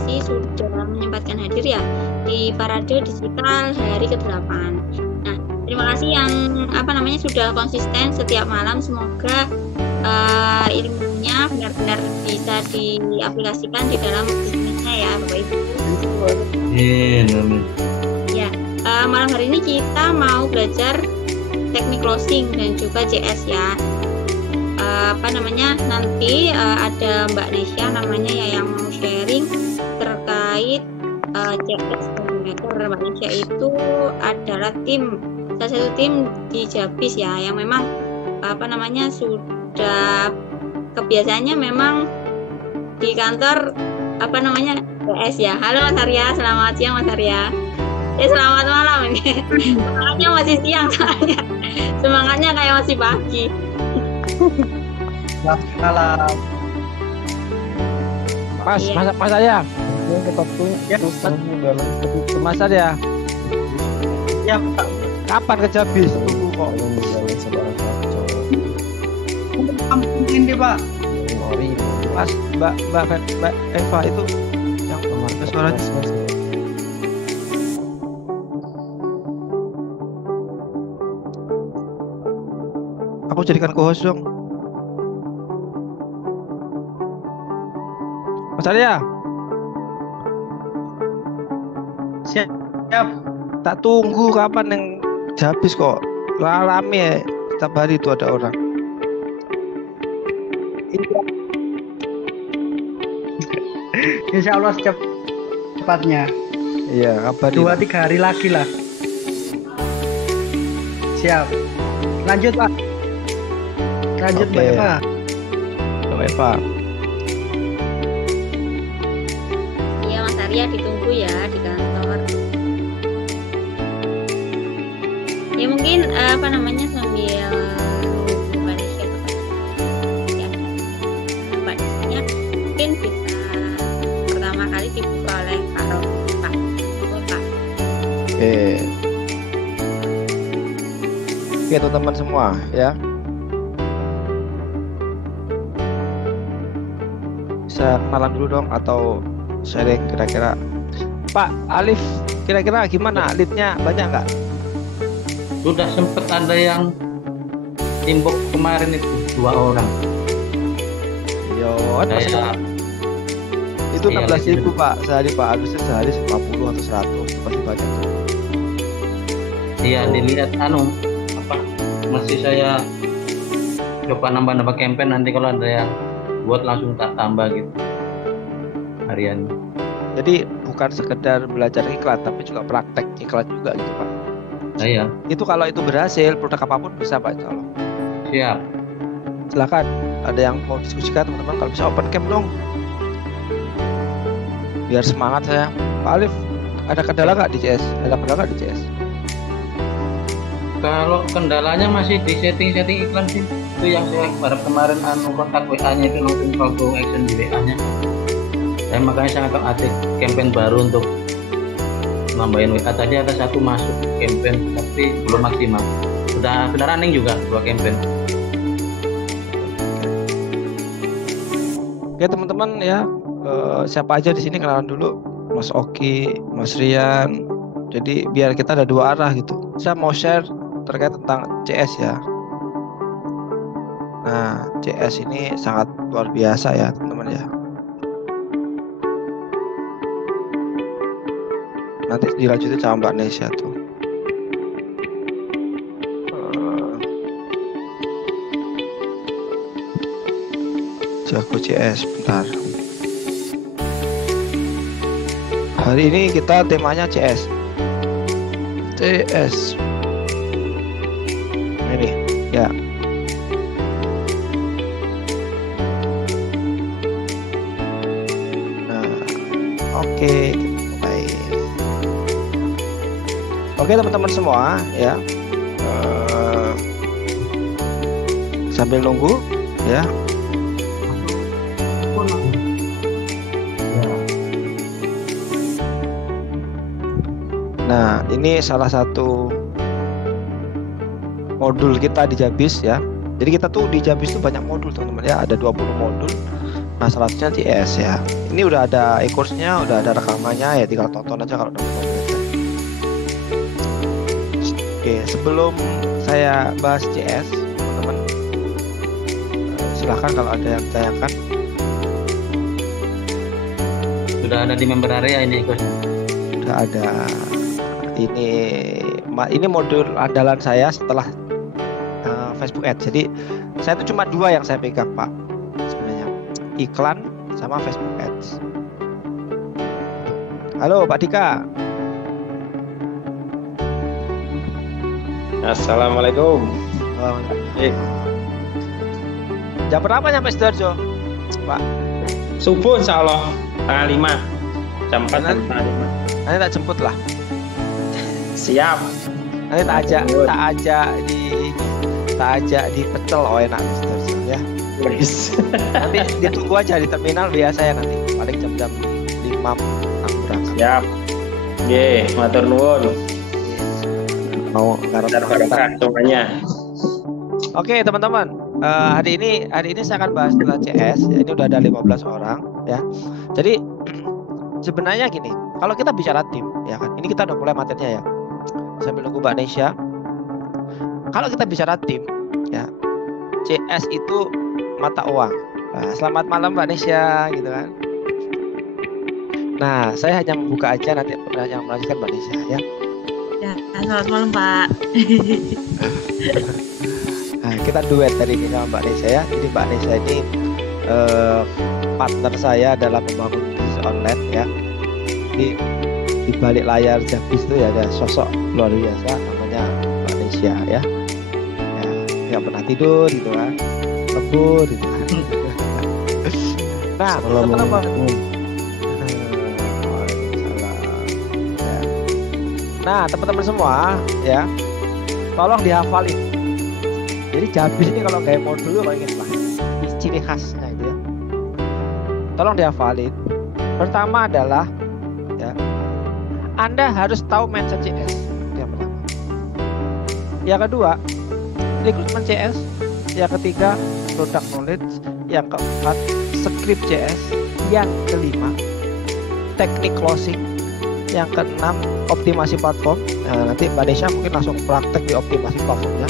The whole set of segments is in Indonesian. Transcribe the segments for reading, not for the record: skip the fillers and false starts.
kasih sudah menyempatkan hadir ya di Parade Digital hari ke-8. Nah, terima kasih yang sudah konsisten setiap malam. Semoga ilmunya benar-benar bisa diaplikasikan di dalam bisnisnya ya, Bapak Ibu. Amin. Ya, malam hari ini kita mau belajar teknik closing dan juga CS ya. Nanti ada Mbak Nesya namanya ya yang mau sharing terkait CS dan hacker. Mbak Nesya itu adalah salah satu tim di Jabis ya, yang memang sudah kebiasaannya memang di kantor CS ya. Halo Mas Arya, selamat siang Mas Arya. Selamat malam ini. Semangatnya masih siang soalnya. Semangatnya kayak masih pagi. Selamat malam. Mas Arya. Mas Arya. Ya, Pak. Kapan ke Jabis? Tunggu kok. Ini Pak. Mas, Mbak Eva itu yang suaranya. Aku jadikan co-host dong. Mas Arya. Siap. Tak tunggu kapan yang Jabis kok. Rame ya. Setiap hari itu ada orang. Insya Allah secepatnya. Iya, kabar 2-3 hari lagi lah. Siap. Lanjut Pak. Lanjut Mbak Eva. Mbak Eva. Iya Mas Arya, ditunggu ya di kantor. Ya mungkin sambil Mbak Nesya Mbak Nesya mungkin bisa pertama kali dibuka oleh Pak Robi, Pak. Oke teman-teman semua ya. Bisa kenalan dulu dong atau sharing kira-kira. Pak Alif, kira-kira gimana? Leadnya banyak nggak? Sudah sempat ada yang timbuk kemarin itu 2 orang. Itu 16.000 Pak sehari Pak. Harusnya sehari 50 atau 100 pasti banyak tuh. Iya, dilihat masih saya coba nambah campaign, nanti kalau ada yang buat langsung tak tambah gitu harian. Jadi bukan sekedar belajar iklan tapi juga praktek iklan juga gitu Pak. Iya. Itu kalau itu berhasil, produk apapun bisa Pak, insya Allah. Siap. Silakan, ada yang mau diskusikan teman-teman, kalau bisa open cam dong. Biar semangat saya. Pak Alif, ada kendala nggak di CS? Ada kendala nggak di CS? Kalau kendalanya masih di setting iklan sih. Itu yang saya harap kemarin kontak WA-nya itu langsung call to action di WA-nya. Saya makanya sangat aktif campaign baru untuk nambahin WA. Tadi ada 1 masuk campaign tapi belum maksimal. Sudah running juga 2 campaign. Oke teman-teman ya, siapa aja di sini kenalan dulu. Mas Oki, Mas Rian. Jadi biar kita ada 2 arah gitu. Saya mau share terkait tentang CS ya. Nah, CS ini sangat luar biasa ya teman-teman ya. Nanti dilanjutin sama Mbak Nesya tuh. Jago CS, bentar. Hari ini kita temanya CS. CS. Ini ya. Nah, oke, baik. Oke teman-teman semua ya. Sambil nunggu ya. Nah, ini salah satu modul kita di Jabis ya. Jadi kita tuh di Jabis tuh banyak modul teman-teman ya, ada 20 modul. Nah, salah satunya CS ya. Ini udah ada e-course-nya, udah ada rekamannya ya, tinggal tonton aja kalau udah mau belajar. Oke, sebelum saya bahas CS, teman-teman, silahkan kalau ada yang ditanyakan. Sudah ada di member area ini course-nya. Udah ada. Ini modul andalan saya setelah Facebook Ads. Jadi saya itu cuma 2 yang saya pegang, Pak. Sebenarnya iklan sama Facebook Ads. Halo Pak Dika. Assalamualaikum. Jam berapa nyampe Sidoarjo, Pak? Subuh insya Allah tanggal 5 jam 4 jam setengah 5. Nanti tak jemput lah. Siap. Nanti tak ajak di pecel, oh enak Sidoarjo ya. Nanti ditunggu aja di terminal biasa ya, nanti paling jam 5 aku berangkat. Siap. Ye, matur nuwun. Mau Barang semuanya. Oke teman-teman, hari ini saya akan bahas tentang CS. Ini udah ada 15 orang ya. Jadi sebenarnya gini, kalau kita bicara tim ya kan, ini kita udah mulai materinya ya. Sambil nunggu Mbak Nesya. Kalau kita bicara tim ya, CS itu mata uang. Nah, selamat malam Mbak Nesya gitu kan. Nah, saya hanya membuka aja, nanti yang melanjutkan Mbak Nesya ya. Ya, selamat malam Pak. Nah, kita duet hari ini sama Mbak Nesya ya. Jadi Mbak Nesya ini partner saya dalam membangun bisnis online ya. Di balik layar Jabis itu ya ada sosok luar biasa namanya Mbak Nesya ya. Nggak pernah tidur gitu kan, lembur gitu kan. Nah, teman-teman. Nah, teman-teman semua ya, tolong dihafalin. Jadi Jabis ini kalau kayak modul kalau ingin lah, ciri khasnya itu ya. Tolong dihafalin. Pertama adalah ya, Anda harus tahu mindset CS. Yang pertama. Yang kedua, rekrutmen CS. Yang ketiga, product knowledge. Yang keempat, script CS. Yang kelima, teknik closing. Yang keenam, optimasi platform. Nah, nanti Mbak Nesya mungkin langsung praktek di optimasi platformnya.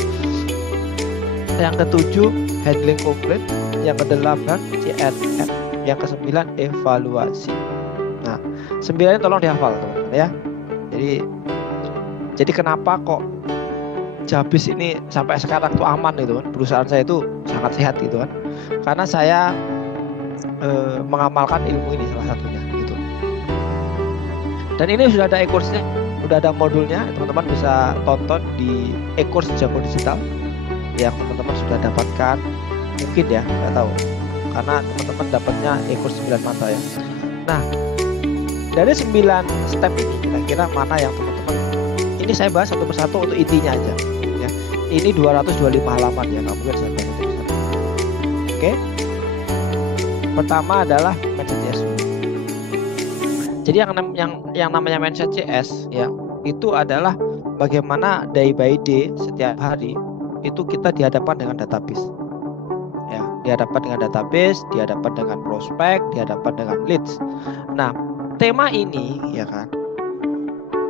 Yang ketujuh, handling konflik. Yang kedelapan, CRM. Yang kesembilan, evaluasi. Nah, 9 ini tolong dihafal teman-teman ya. Jadi kenapa kok Jabis ini sampai sekarang tuh aman gitu kan? Perusahaan saya itu sangat sehat gitu kan? Karena saya mengamalkan ilmu ini salah satunya gitu. Dan ini sudah ada e-course-nya, sudah ada modulnya, teman-teman bisa tonton di e-course Jago Digital yang teman-teman sudah dapatkan, mungkin ya, nggak tahu, karena teman-teman dapatnya e-course 9 mata ya. Nah, dari 9 step ini kira-kira mana yang teman-teman, ini saya bahas satu persatu untuk intinya aja ya. Ini 225 halaman ya, nggak mungkin saya bahas satu persatu. Oke. Pertama adalah mindset CS. Jadi yang namanya mindset CS ya, itu adalah bagaimana day by day setiap hari itu kita dihadapkan dengan database. Ya, dihadapkan dengan database, dihadapkan dengan prospek, dihadapkan dengan leads. Nah, tema ini ya kan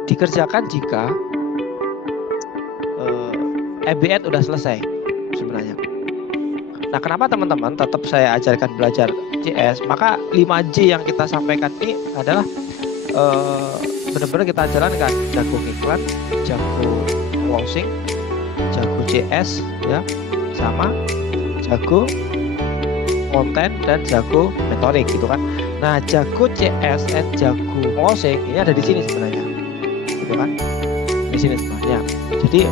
dikerjakan jika EBN udah selesai sebenarnya. Nah, kenapa teman-teman tetap saya ajarkan belajar CS? Maka 5J yang kita sampaikan ini adalah benar-benar kita jalankan. Jago iklan, jago closing, jago CS ya, sama jago konten dan jago mentoring gitu kan. Nah, jago CS dan jago closing ini ada di sini sebenarnya, gitu kan? Di sini sebenarnya. Jadi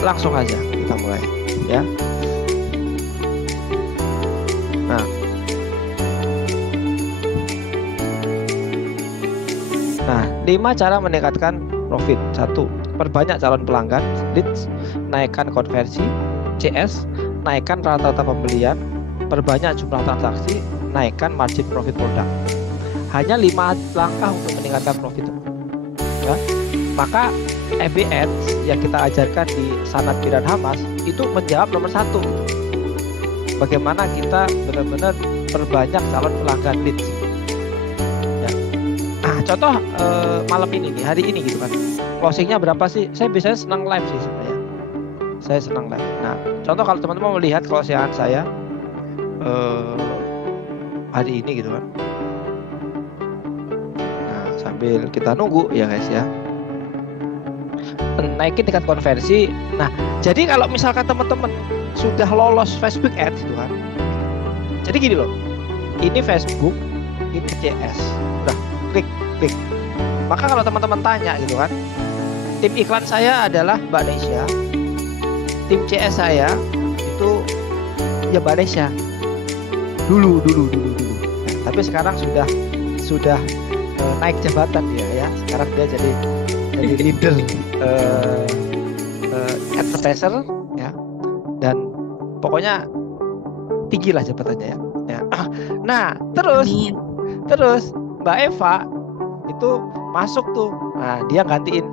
langsung aja kita mulai ya. Nah, 5 cara meningkatkan profit. 1. Perbanyak calon pelanggan, leads, naikkan konversi, CS, naikkan rata-rata pembelian, perbanyak jumlah transaksi, naikkan margin profit produk. Hanya 5 langkah untuk meningkatkan profit. Ya. Maka EBN yang kita ajarkan di Sanad Kiran Hamas itu menjawab nomor 1 gitu. bagaimana kita benar-benar perbanyak calon pelanggan leads. Ya. Contoh malam ini nih, hari ini gitu kan, closingnya berapa sih? Saya biasanya senang live sih sebenarnya. Saya senang live. Nah, contoh kalau teman-teman melihat closingan saya hari ini gitu kan. Nah, sambil kita nunggu ya guys ya. Naikin tingkat konversi. Nah, jadi kalau misalkan teman-teman sudah lolos Facebook Ads gitu kan. Jadi gini loh. Ini Facebook, ini CS. Udah, klik. Maka kalau teman-teman tanya gitu kan, tim iklan saya adalah Mbak Nesya. Tim CS saya itu ya Mbak Nesya. Dulu. Nah, tapi sekarang sudah naik jabatan dia ya. Sekarang dia jadi leader advertiser ya, dan pokoknya tinggi lah jabatannya ya. Nah terus Mbak Eva itu masuk tuh. Nah dia gantiin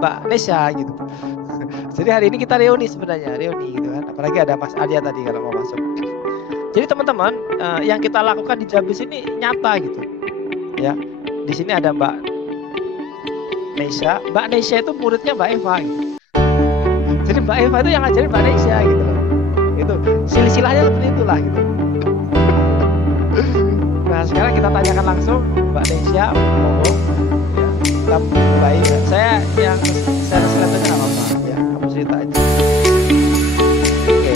Mbak Nesya gitu. Jadi hari ini kita reuni sebenarnya gitu kan. Apalagi ada Mas Arya tadi kalau mau masuk. Jadi teman-teman yang kita lakukan di Jabis ini nyata gitu ya. Di sini ada Mbak Nesya itu muridnya Mbak Eva gitu. Jadi Mbak Eva itu yang ngajarin Mbak Nesya gitu loh. Itu silsilahnya seperti itulah gitu. Nah sekarang kita tanyakan langsung Mbak Nesya, monggo ya, kita mulai. Saya yang slide-nya nggak apa-apa ya, kamu cerita aja. Oke.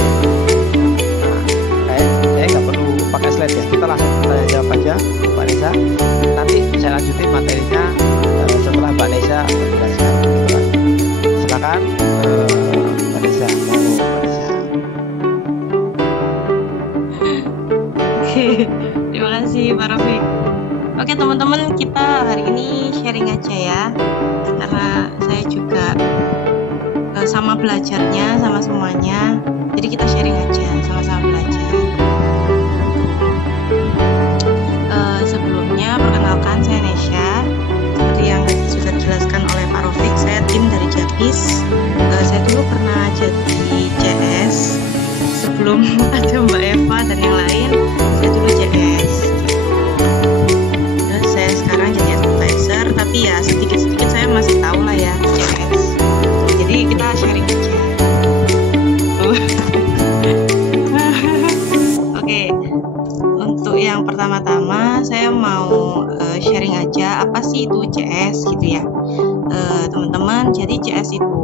Nah saya nggak perlu pakai slide ya, kita langsung tanya jawab aja Mbak Nesya. Nanti saya lanjutin materinya setelah Mbak Nesya menjelaskan. Silakan Mbak Nesya, monggo Mbak Nesya. Terima kasih Pak Rafiq. Oke teman-teman, kita hari ini sharing aja ya, karena saya juga sama belajarnya, sama semuanya. Jadi kita sharing aja, sama-sama belajar. Sebelumnya perkenalkan, saya Nesya. Seperti yang sudah dijelaskan oleh Pak Rafiq, saya tim dari Jabis. Saya dulu pernah jadi CS sebelum ada Mbak Eva dan yang lain. Saya dulu CS gitu. Terus saya sekarang jadi advertiser, tapi ya sedikit-sedikit saya masih tahu lah ya CS. Jadi kita sharing aja. Oke, untuk yang pertama-tama saya mau sharing aja apa sih itu CS gitu ya, teman-teman. Jadi CS itu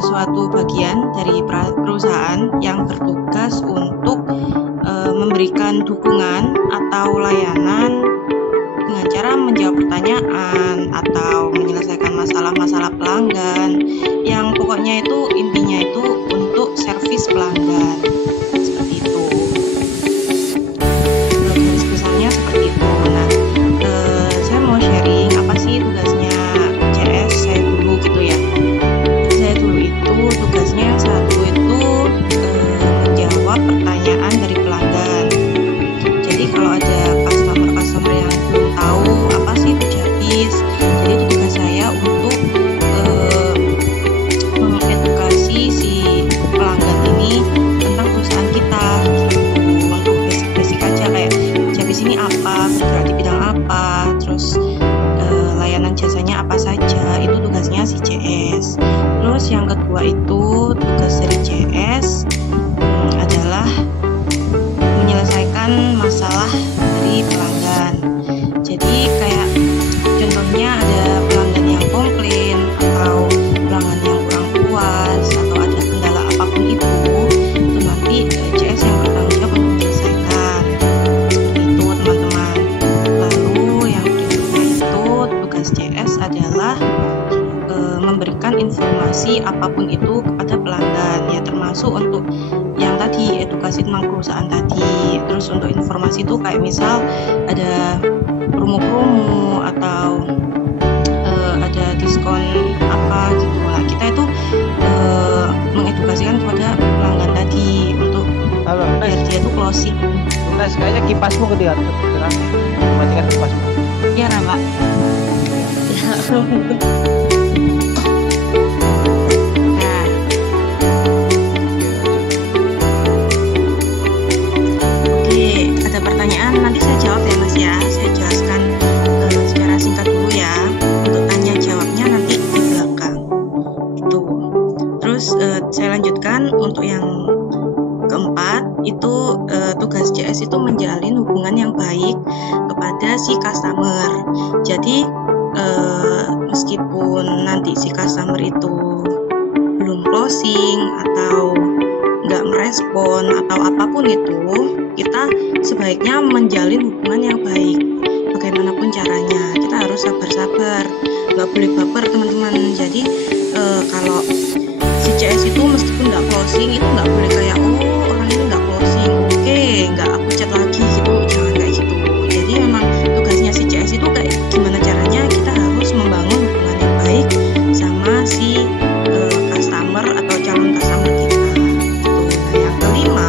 suatu bagian dari perusahaan yang bertugas untuk memberikan dukungan atau layanan dengan cara menjawab pertanyaan atau menyelesaikan masalah-masalah pelanggan, yang pokoknya itu intinya itu untuk servis pelanggan. Seperti itu. Garis besarnya seperti itu. Nah, saya mau sharing apa sih tugasnya CS saya dulu gitu ya. Saya dulu itu tugasnya yang satu itu menjawab pertanyaan dari pelanggan. Jadi kalau ada customer yang belum tahu apa sih itu Jabis, jadi itu tugas saya untuk mengedukasi si pelanggan ini tentang perusahaan kita gitu. Untuk basic-basic aja kayak Jabis ini apa, bergerak di bidang apa, terus layanan jasanya apa saja, itu tugasnya si CS. Terus yang kedua itu tugas dari CS adalah menyelesaikan masalah dari pelanggan. Jadi kayak contohnya ada pelanggan yang komplain atau pelanggan yang kurang puas atau ada kendala apapun itu nanti CS yang bertanggung jawab untuk menyelesaikan. Seperti itu teman-teman. Lalu yang berikutnya itu tugas CS adalah memberikan informasi apapun itu kepada pelanggan ya, termasuk untuk yang tadi edukasi tentang perusahaan tadi. Terus untuk informasi itu kayak misal ada promo-promo atau ada diskon apa gitu. Nah kita itu mengedukasikan kepada pelanggan tadi untuk biar dia tuh closing. Lunas, kayaknya kipasmu kedengaran. Matikan kipasmu. Iya Pak. pertanyaan nanti saya jawab ya Mas ya. Saya jelaskan secara singkat dulu ya. Untuk tanya jawabnya nanti di belakang. Itu. Terus saya lanjutkan untuk yang keempat itu tugas CS itu menjalin hubungan yang baik kepada si customer. Jadi meskipun nanti si customer itu belum closing atau nggak merespon atau apapun itu, kita sebaiknya menjalin hubungan yang baik. Bagaimanapun caranya, kita harus sabar-sabar, nggak boleh baper teman-teman. Jadi kalau si CS itu meskipun nggak closing itu nggak boleh kayak orang ini nggak closing, oke, nggak aku chat lagi gitu, jangan kayak gitu. Jadi memang tugasnya si CS itu kayak gimana caranya kita harus membangun hubungan yang baik sama si customer atau calon customer kita. Nah, yang kelima,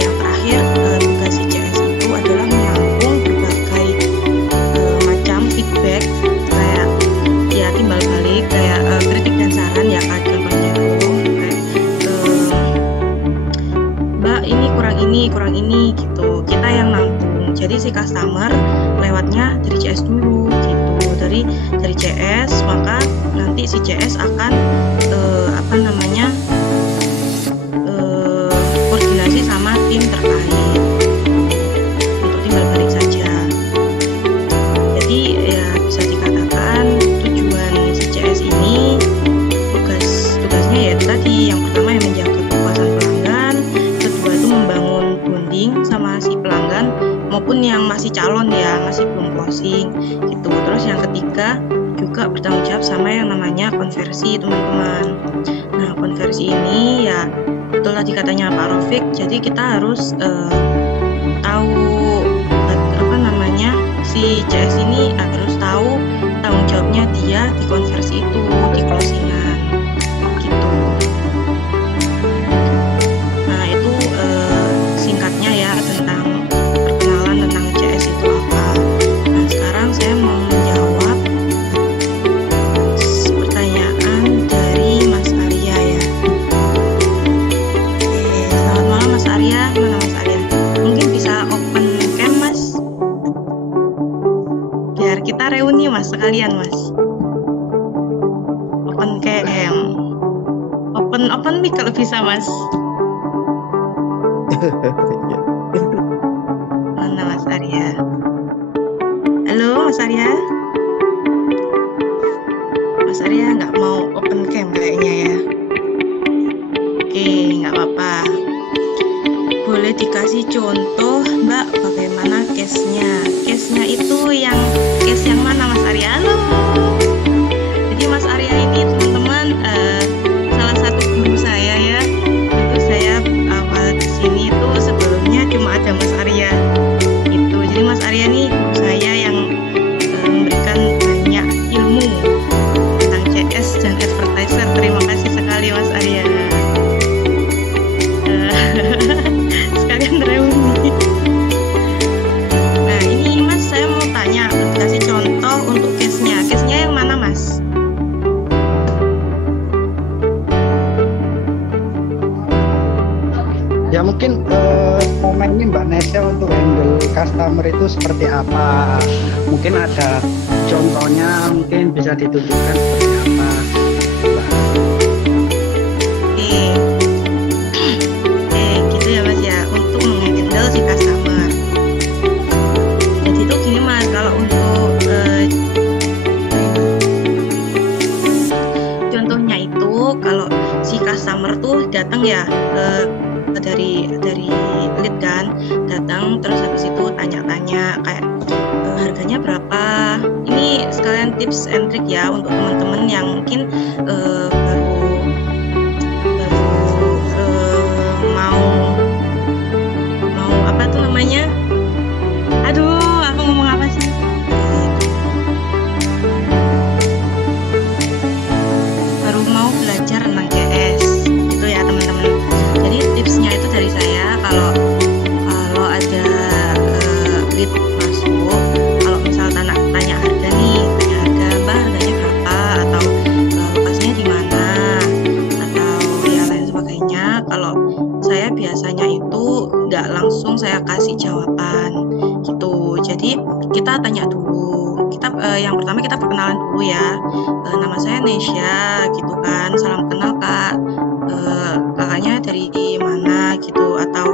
yang terakhir, tugas si CS itu adalah menampung berbagai macam feedback kayak ya timbal balik kayak kritik dan saran ya Kak, contohnya itu kayak Mbak ini kurang ini gitu, kita yang nampung. Jadi si customer lewatnya dari CS dulu gitu, dari CS, maka nanti si CS akan koordinasi sama tim terkait untuk timbal balik saja. Jadi ya bisa dikatakan tujuan si CS ini tugasnya ya tadi, yang pertama yang menjaga kepuasan pelanggan, kedua itu membangun bonding sama si pelanggan maupun yang masih calon ya, masih belum closing gitu. Terus yang ketiga juga bertanggung jawab sama yang namanya konversi teman-teman. Nah, konversi ini ya betul tadi katanya Pak Rofik, jadi kita harus tahu si CS ini harus tahu tanggung jawabnya dia di konversi itu, di closingan gitu. Nah, itu singkatnya ya tentang perkenalan tentang CS itu apa. Nah, sekarang saya mau menjawab pertanyaan dari Mas Arya ya. Oke, selamat malam Mas Arya. Mana Mas Arya? Mungkin bisa open cam Mas, biar kita reuni Mas sekalian Mas. Open cam, open mic kalau bisa Mas. Mana Mas Arya? Halo Mas Arya? Mas Arya nggak mau open cam kayaknya ya. Oke, nggak apa-apa. Boleh dikasih contoh Mbak bagaimana case-nya? Case-nya itu case yang mana Mas Arya? Halo. Jadi Mas Arya ini teman-teman salah satu guru saya ya. Itu saya awal di sini itu sebelumnya cuma ada Mas Arya. Itu. Jadi Mas Arya nih guru saya yang memberikan banyak ilmu tentang CS dan advertiser. Terima kasih sekali Mas Arya. Sekalian reuni. Nah, ini Mas saya mau tanya, kasih contoh untuk case-nya. Case-nya yang mana Mas? Ya mungkin momen ini Mbak Nesya untuk handle customer itu seperti apa? Mungkin ada contohnya, mungkin bisa ditunjukkan seperti apa? Oke, gitu ya Mas ya, untuk menghandle si customer. Jadi itu gini Mas, kalau untuk contohnya itu kalau si customer tuh datang ya dari lead kan, datang terus habis itu tanya-tanya kayak harganya berapa. Ini sekalian tips and trick ya untuk teman-teman yang mungkin baru mau apa tuh namanya? Aduh, aku ngomong apa sih? Baru mau belajar tentang CS gitu ya teman-teman. Jadi tipsnya itu dari saya, kalau ada lead masuk, kalau misal tanya harga nih, Mbak harganya berapa, atau lokasinya di mana, atau ya lain sebagainya. Kalau saya biasanya itu nggak langsung saya kasih jawaban gitu. Jadi kita tanya dulu. Yang pertama kita perkenalan dulu ya. Nama saya Nesya gitu kan. Salam kenal Kak. Kakaknya dari mana gitu, atau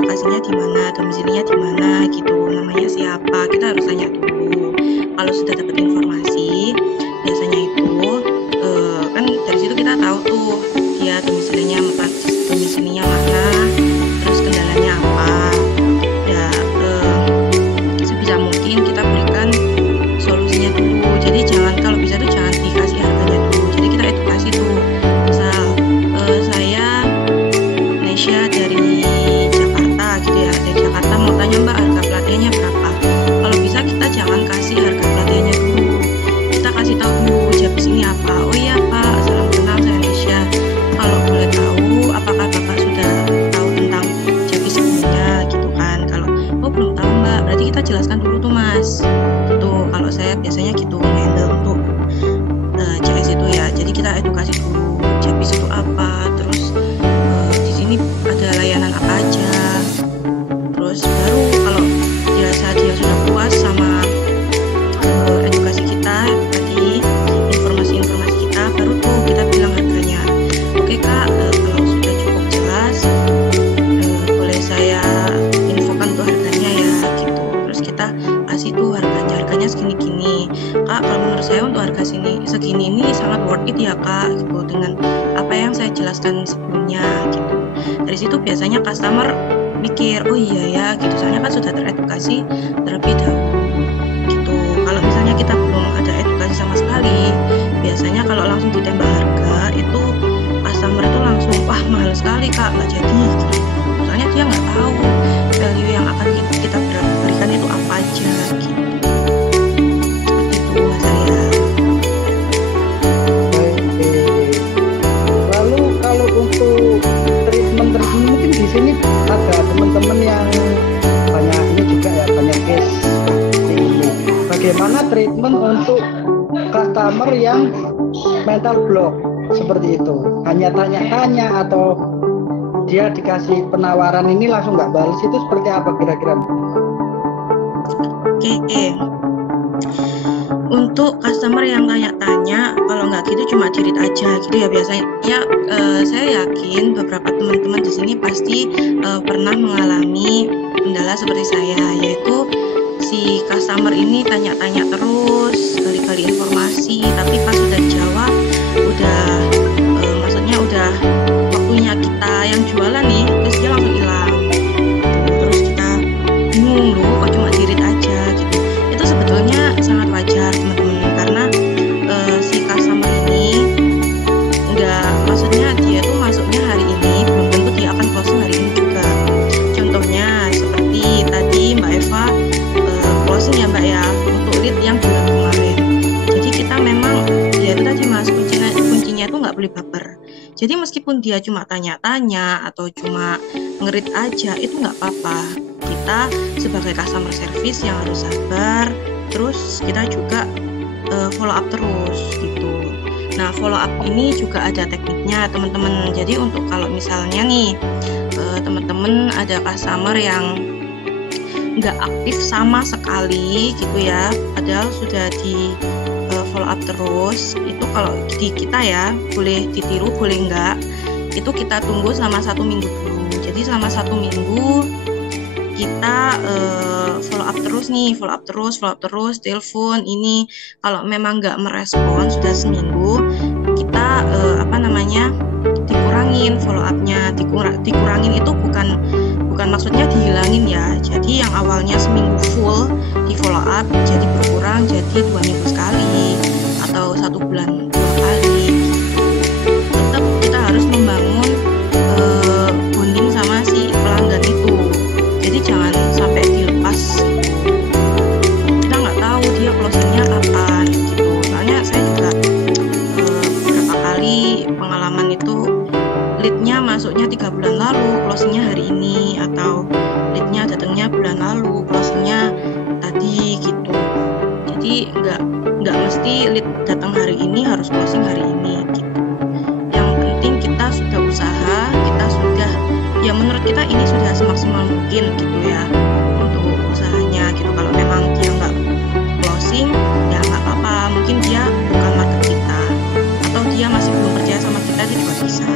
lokasinya di mana, domisilinya di mana gitu, namanya siapa, kita harus tanya dulu. Kalau sudah dapat informasi, biasanya itu kan dari situ kita tahu tuh dia domisilinya mana, terus kendalanya apa. Ya sebisa mungkin kita berikan solusinya dulu. Jadi kalau bisa tuh jangan dikasih harganya dulu. Jadi kita edukasi tuh. Misal saya Nesya dari Jakarta gitu ya, dari Jakarta mau tanya Mbak harga pelatihannya berapa. Kalau bisa kita jangan kasih harga pelatihannya dulu, kita kasih tahu dulu Jabis ini apa. Oh iya Pak, salam kenal, saya Nesya. Kalau boleh tahu apakah Bapak sudah tahu tentang Jabis sebelumnya gitu kan. Kalau belum tahu Mbak, berarti kita jelaskan dulu tuh Mas gitu. Kalau saya biasanya gitu handle untuk CS itu ya. Jadi kita edukasi dulu Jabis itu apa, terus di sini ada layanan apa aja. Terus baru kalau dirasa dia sudah puas sama edukasi kita tadi, informasi-informasi kita, baru tuh kita bilang harganya. Oke Kak, kalau sudah cukup jelas, boleh saya infokan tuh harganya ya gitu. Terus kita kasih tuh harganya segini-gini. Kak, kalau menurut saya untuk harga segini ini sangat worth it ya Kak gitu, dengan apa yang saya jelaskan sebelumnya gitu. Dari situ biasanya customer mikir, oh iya ya gitu, soalnya kan sudah teredukasi terlebih dahulu gitu. Kalau misalnya kita belum ada edukasi sama sekali, biasanya kalau langsung ditembak harga itu customer itu langsung, wah mahal sekali Kak, nggak jadi gitu. Soalnya dia nggak tahu value yang akan kita berikan itu apa aja gitu. Seperti itu Mas Arya. Lalu kalau untuk treatment mungkin di sini ada teman-teman yang banyak ini juga ya, banyak case seperti ini. Bagaimana treatment untuk customer yang mental block seperti itu? Hanya tanya-tanya atau dia dikasih penawaran ini langsung nggak balas, itu seperti apa kira-kira? Oke. Untuk customer yang tanya-tanya, kalau nggak gitu cuma dirit aja gitu ya biasanya. Saya yakin beberapa teman-teman di sini pasti pernah mengalami kendala seperti saya, yaitu si customer ini tanya-tanya terus, gali-gali informasi, tapi pas sudah dijawab, maksudnya udah waktunya kita yang jualan nih, terus dia langsung hilang. Terus kita bingung loh, kok cuma dirit aja gitu. Itu sebetulnya sangat wajar teman-teman, karena si customer ini maksudnya dia tuh masuknya hari ini, belum tentu dia akan closing hari ini juga. Contohnya seperti tadi Mbak Eva closing ya Mbak ya, untuk lead yang bulan kemarin. Jadi kita memang, ya itu tadi Mas, kuncinya itu nggak boleh baper. Jadi meskipun dia cuma tanya-tanya atau cuma ngerit aja, itu nggak apa-apa. Kita sebagai customer service yang harus sabar, terus kita juga follow up terus gitu. Nah, follow up ini juga ada tekniknya teman-teman. Jadi untuk kalau misalnya nih teman-teman ada customer yang nggak aktif sama sekali gitu ya, padahal sudah di follow up terus, itu kalau di kita ya boleh ditiru boleh enggak, itu kita tunggu selama 1 minggu dulu. Jadi selama 1 minggu kita follow up terus, telepon ini. Kalau memang nggak merespon sudah seminggu, kita dikurangin follow up-nya. Dikurangin itu bukan maksudnya dihilangin ya. Jadi yang awalnya seminggu full di follow up jadi berkurang jadi 2 minggu sekali atau 1 bulan 2 kali. Tetap kita harus membangun bonding sama si pelanggan itu. Jadi jangan sampai dilepas gitu. Kita nggak tahu dia closingnya kapan gitu. Soalnya saya juga beberapa kali pengalaman itu, leadnya masuknya 3 bulan lalu, closingnya hari ini, atau leadnya datangnya bulan lalu, closingnya tadi gitu. Jadi nggak mesti lead datang hari ini harus closing hari ini gitu. Yang penting kita sudah usaha, kita sudah, ya menurut kita ini sudah semaksimal mungkin mungkin gitu ya untuk usahanya gitu. Kalau memang dia nggak closing ya nggak apa-apa, mungkin dia bukan market kita atau dia masih belum percaya sama kita, itu juga bisa.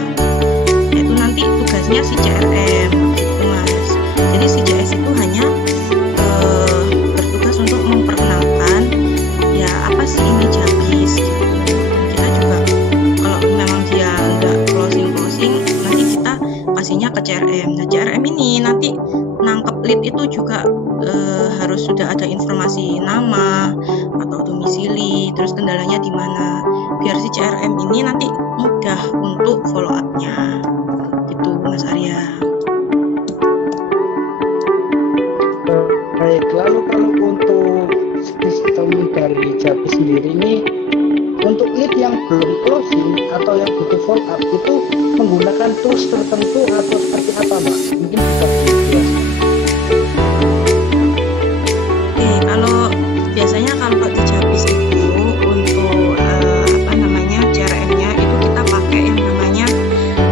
Itu nanti tugasnya si CRM gitu Mas. Jadi si CS itu hanya bertugas untuk memperkenalkan ya apa sih ini Jabis gitu. Dan kita juga kalau memang dia nggak closing nanti kita kasihnya ke CRM. Nah CRM ini nanti nangkep lead itu juga harus sudah ada informasi nama atau domisili, terus kendalanya di mana, biar si CRM ini nanti mudah untuk follow up-nya gitu Mas Arya. Baik, lalu kalau untuk sistem dari Jabis sendiri ini untuk lead yang belum closing atau yang butuh follow up itu menggunakan tools tertentu atau seperti apa Mbak? Mungkin bisa dijelaskan. Kalau biasanya kalau di Jabis itu untuk CRM-nya itu kita pakai yang namanya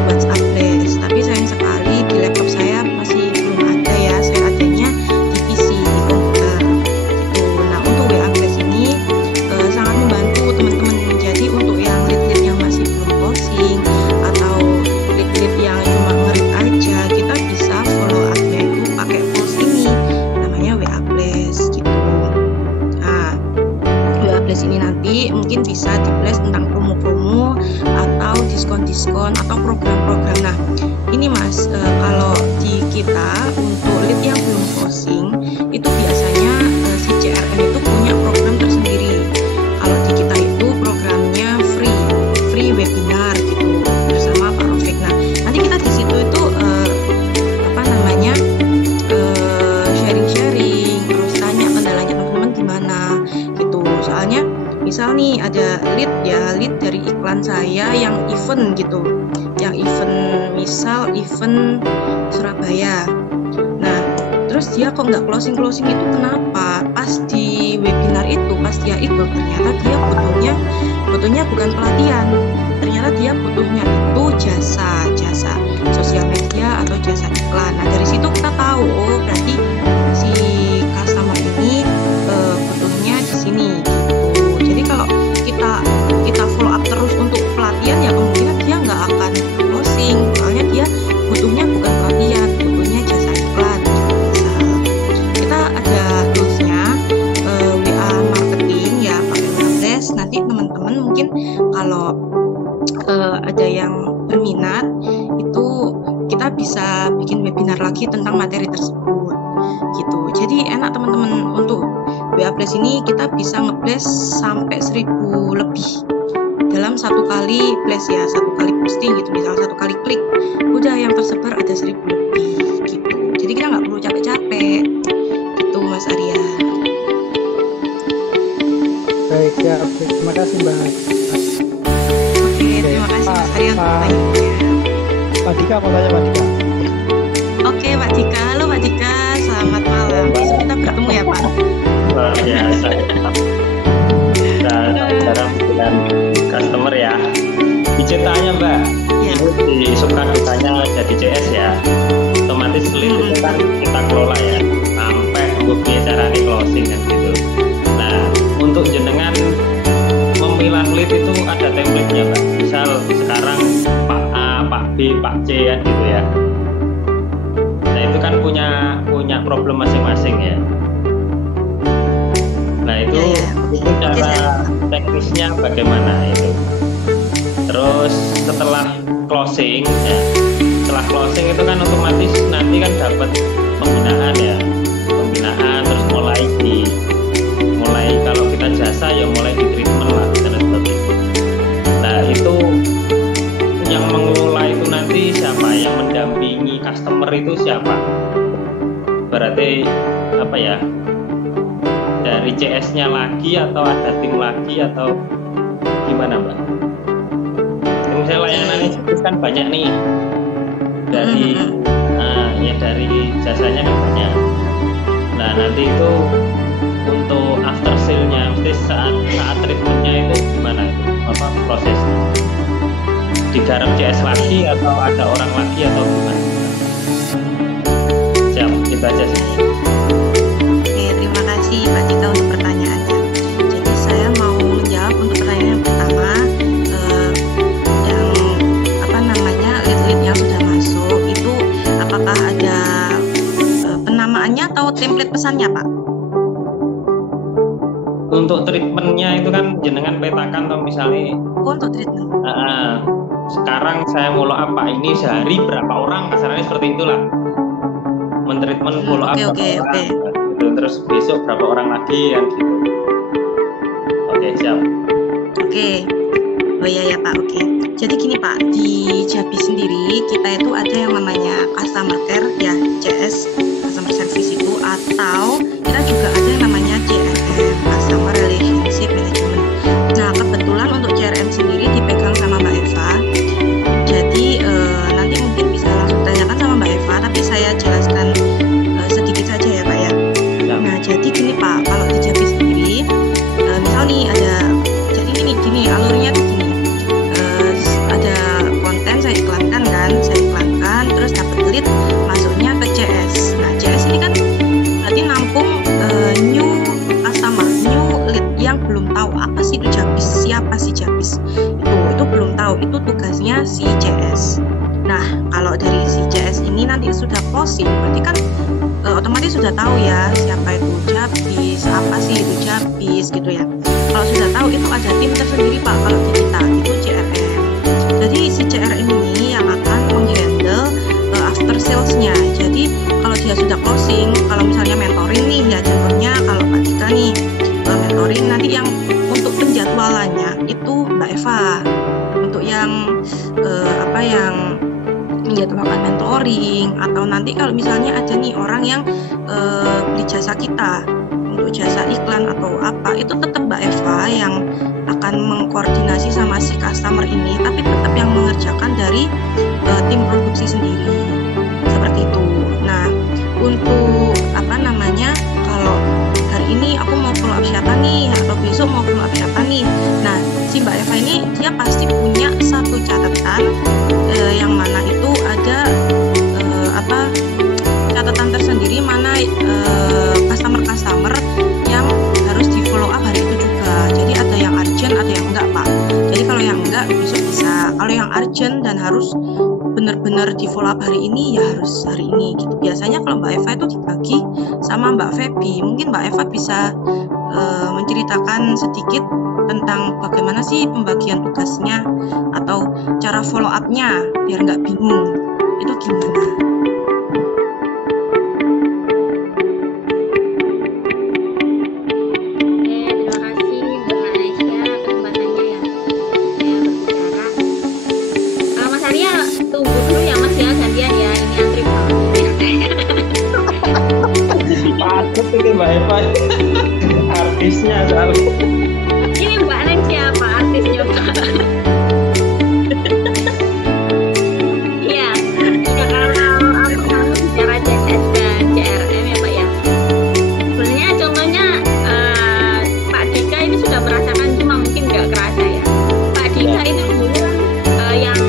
WhatsApp Blast. Tapi sayang sekali di laptop saya masih belum ada ya, saya adanya di PC, di komputer gitu. Nah untuk WA Blast ini sangat membantu teman-teman. Jadi untuk yang lead-lead yang masih belum closing atau lead-lead yang cuma nge-read aja, kita bisa follow up-nya itu pakai tools ini namanya WA Blast gitu. Nah WA Blast ini nanti mungkin bisa di blast tentang promo-promo atau diskon-diskon atau program-program. Nah ini Mas, kalau di kita untuk lead yang belum closing itu biasanya si CRM itu punya program tersendiri. Kalau di kita itu programnya free webinar gitu bersama Pak Rofik. Nah nanti kita di situ itu sharing-sharing, terus tanya kendalanya teman-teman gimana gitu. Soalnya misal nih ada lead dari iklan saya yang event gitu, yang event misal event Surabaya. Nah terus dia kok nggak closing itu kenapa? Pas di webinar itu pas dia ikut ternyata dia butuhnya bukan pelatihan, ternyata dia butuhnya itu jasa sosial media atau jasa iklan. Nah dari situ kita tahu oh berarti si customer ini butuhnya di sini gitu. Jadi kalau kita follow up terus untuk pelatihan ya kemungkinan dia nggak akan closing, soalnya dia butuhnya bukan pelatihan, butuhnya jasa iklan gitu. Kita ada toolsnya WA marketing ya, pakai WA Blast. Nanti teman-teman mungkin kalau ada yang berminat itu kita bisa bikin webinar lagi tentang materi tersebut gitu. Jadi enak teman-teman, untuk WA Blast ini kita bisa nge-blast sampai 1000 lebih dalam satu kali blast ya, satu kali posting gitu. Misal satu kali klik udah yang tersebar ada 1000 lebih gitu. Jadi kita nggak perlu capek-capek gitu Mas Arya. Baik ya, terima kasih Mbak. Oke, terima kasih Mas Arya untuk pertanyaannya. Pak Dika mau tanya Pak Dika. Oke Pak Dika, halo Pak Dika, selamat malam. Besok kita bertemu ya Pak. Luar biasa. Dalam bulan customer ya. Ceritanya Mbak, Ya. itu di suka dukanya jadi CS ya. Otomatis lead itu kan kita kelola ya, sampai bukti caranya closing kan gitu. Nah, untuk jenengan memilah lead itu ada template-nya Mbak. Misal sekarang Pak A, Pak B, Pak C kan gitu ya. Nah itu kan punya problem masing-masing ya. Nah itu cara teknisnya bagaimana itu. Terus setelah closing ya, setelah closing itu kan otomatis nanti kan dapat pembinaan ya, terus mulai kalau kita jasa ya mulai di treatment lah dan sebagainya. Nah itu yang mengelola itu nanti siapa, yang mendampingi customer itu siapa? Berarti apa ya, dari CS-nya lagi atau ada tim lagi atau gimana Mbak? Misalnya layanan itu kan banyak nih, dari dari jasanya kan banyak. Nah nanti itu untuk after sale-nya, mesti saat treatmentnya itu gimana itu, apa prosesnya? Digarap CS lagi atau ada orang lagi atau gimana? Siap, itu penamaannya atau template pesannya, Pak? Untuk treatmentnya itu kan jenengan petakan atau misalnya Untuk treatment. sekarang saya follow up Pak, ini sehari berapa orang, kasarnya seperti itulah. Men-treatment follow up Oke. gitu. Terus besok berapa orang lagi kan gitu. Oke, siap. Oke. Oh iya ya Pak, oke. Jadi gini Pak, di Jabi sendiri kita itu ada yang namanya customer care ya, CS, customer service itu, atau kita juga ada yang namanya CRM, customer relationship management. Nah, kebetulan untuk CRM sendiri dipegang sama Mbak Eva. Jadi nanti mungkin bisa langsung tanyakan sama Mbak Eva, tapi saya jelaskan sedikit saja ya Pak ya. Nah, jadi gini Pak, kalau di Jabi sendiri, misal nih ada, jadi gini alurnya tuh gini. Ada konten saya iklankan, terus dapat lead, masuknya ke CS. Nah, CS ini kan berarti nampung new customer, new lead yang belum tahu apa sih itu Jabis, siapa sih Jabis. Itu belum tahu, itu tugasnya si CS. Nah, kalau dari si CS ini nanti sudah closing, berarti kan otomatis sudah tahu ya siapa itu Jabis, apa sih itu Jabis gitu ya. Kalau sudah tahu itu ada tim tersendiri Pak, kalau di kita itu CRM. Jadi si CRM ini yang akan menghandle after sales-nya. Jadi kalau dia sudah closing, kalau misalnya mentoring nih ya, contohnya kalau Pak Dika nih mentoring, nanti yang untuk penjadwalannya itu Mbak Eva. Untuk yang yang menjadwalkan mentoring, atau nanti kalau misalnya ada nih orang yang beli jasa kita untuk jasa iklan atau apa, itu tetap Mbak Eva yang akan mengkoordinasi sama si customer ini, tapi tetap yang mengerjakan dari tim produksi sendiri seperti itu. Nah, untuk kalau hari ini aku mau follow up siapa nih, atau besok mau follow up siapa nih, nah si Mbak Eva ini dia pasti punya satu catatan yang mana itu ada catatan tersendiri, mana customer yang harus di follow up hari itu juga. Jadi ada yang urgent, ada yang enggak Pak. Jadi kalau yang enggak besok bisa, kalau yang urgent dan harus benar-benar di follow up hari ini ya harus hari ini gitu. Biasanya kalau Mbak Eva itu dibagi sama Mbak Feby. Mungkin Mbak Eva bisa menceritakan sedikit tentang bagaimana sih pembagian tugasnya atau cara follow up-nya biar nggak bingung. Itu gimana? Ini Mbak Eva artisnya soalnya. Ini Mbak Neng siapa artisnya Pak? Iya, kalau bicara CS dan CRM ya Pak ya. Sebenarnya contohnya Pak Dika ini sudah merasakan, cuma mungkin nggak kerasa ya. Pak Dika itu dulu yang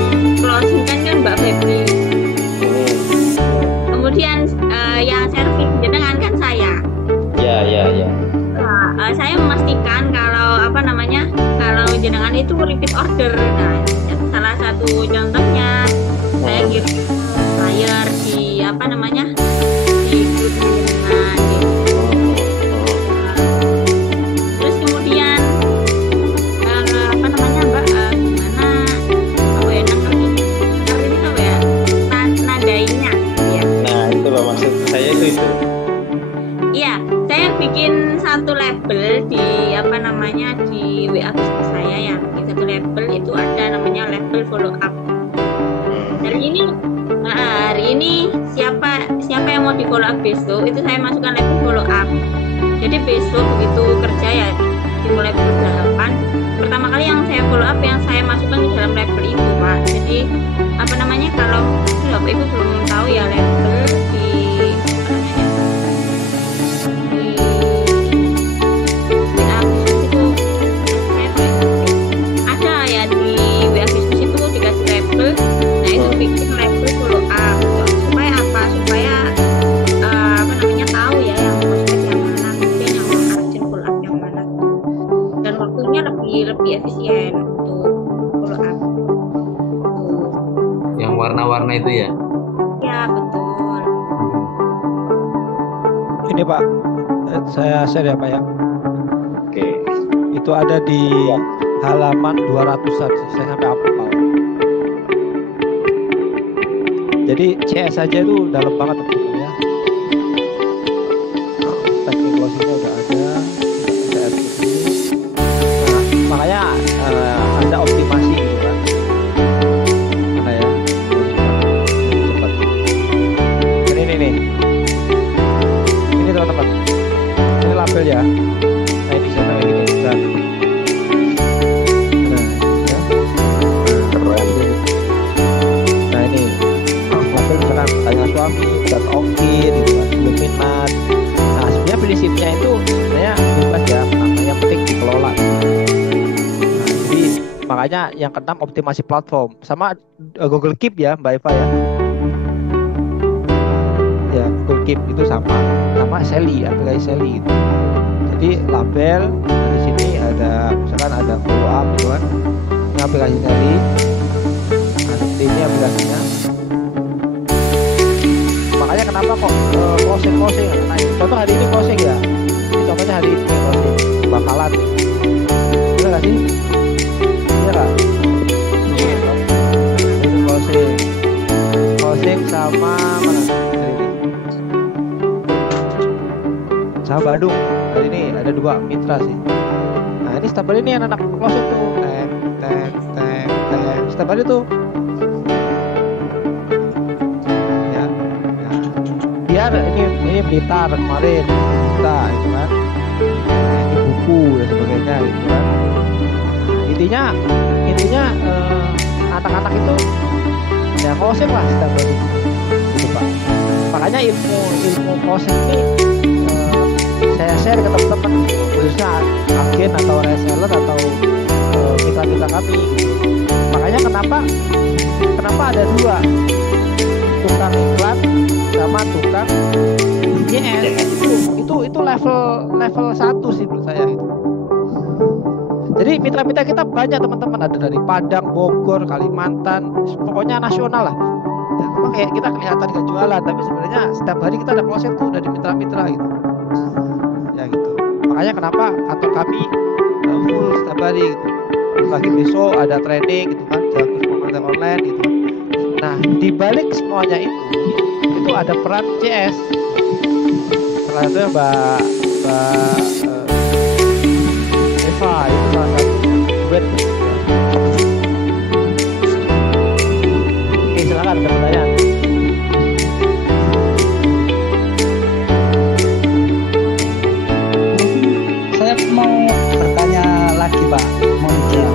closing kan Mbak Feby. Kemudian yang service jenengan kan saya. Ya. Nah, saya memastikan kalau kalau jenengan itu repeat order. Nah, salah satu contohnya saya kirim flyer di di grup jenengan gitu. Terus kemudian Mbak gimana nadainya ya. Nah, itu Pak, maksud saya itu. Iya, saya bikin satu label di di WA bisnis saya ya. Di satu label itu ada namanya label follow up. Hari ini siapa yang mau di follow up besok itu saya masukkan label follow up. Jadi besok begitu kerja ya dimulai pukul 8. Pertama kali yang saya follow up yang saya masukkan di dalam label itu Pak. Jadi kalau Bapak Ibu belum tahu ya, label di WA bisnis itu ada ya, di WA bisnis itu dikasih label. Nah itu bikin label follow up supaya apa? Supaya tahu ya yang prospek yang mana, kemudian yang urgent follow up yang mana, dan waktunya lebih efisien untuk follow up. Yang warna-warna itu ya? Ya betul. Ini Pak, saya share ya Pak ya. Oke. Itu ada di halaman 200-an, saya sampai hafal. Jadi CS aja itu dalam banget teman-teman ya. Teknik closingnya udah ada RCP. Nah, makanya ada optimasi gitu kan. Mana ya? Cepat. Ini nih. Ini teman-teman. Ini label ya. Nah, di sana kayak gini kan. Nah, ya. Keren. Nah, ini label misalkan tanya suami, berat ongkir, gitu kan, belum minat. Nah, sebenarnya prinsipnya itu sebenarnya bebas ya, yang penting dikelola. Nah, jadi makanya yang keenam optimasi platform sama Google Keep ya Mbak Eva ya. Ya Google Keep itu sama Sally, aplikasi Sally gitu. Jadi label, nah di sini ada misalkan ada follow up gitu kan. Ini aplikasi Sally. Nah, seperti ini aplikasinya. Makanya kenapa kok closing. Nah, contoh hari ini closing ya. Ini contohnya hari ini closing bakalan. Bener gak sih? Iya gak? Ini closing sama mana? Sama Bandung. Hari ini ada 2 mitra sih. Nah ini setiap hari ini anak closing tuh. Setiap hari tuh. Biar ini Blitar kemarin kita itu kan, nah, ini buku dan sebagainya gitu kan. Intinya anak-anak itu ya closing lah setiap hari gitu Pak. Makanya ilmu closing ini saya share ke teman-teman khususnya agen atau reseller atau mitra-mitra kami gitu. Makanya kenapa ada 2, tukang iklan sama tukang JS itu level 1 sih menurut saya itu. Jadi mitra-mitra kita banyak teman-teman, ada dari Padang, Bogor, Kalimantan, pokoknya nasional lah. Ya, memang kayak kita kelihatan gak jualan, tapi sebenarnya setiap hari kita ada closing tuh dari mitra-mitra gitu. Ya gitu. Makanya kenapa kantor kami full setiap hari gitu. Pagi besok ada training gitu kan, jago marketing online gitu. Nah, di balik semuanya itu ada peran CS. Salah satunya Mbak Eva itu salah satu web. Oke, silakan ada pertanyaan. Saya mau bertanya lagi Pak, mohon izin.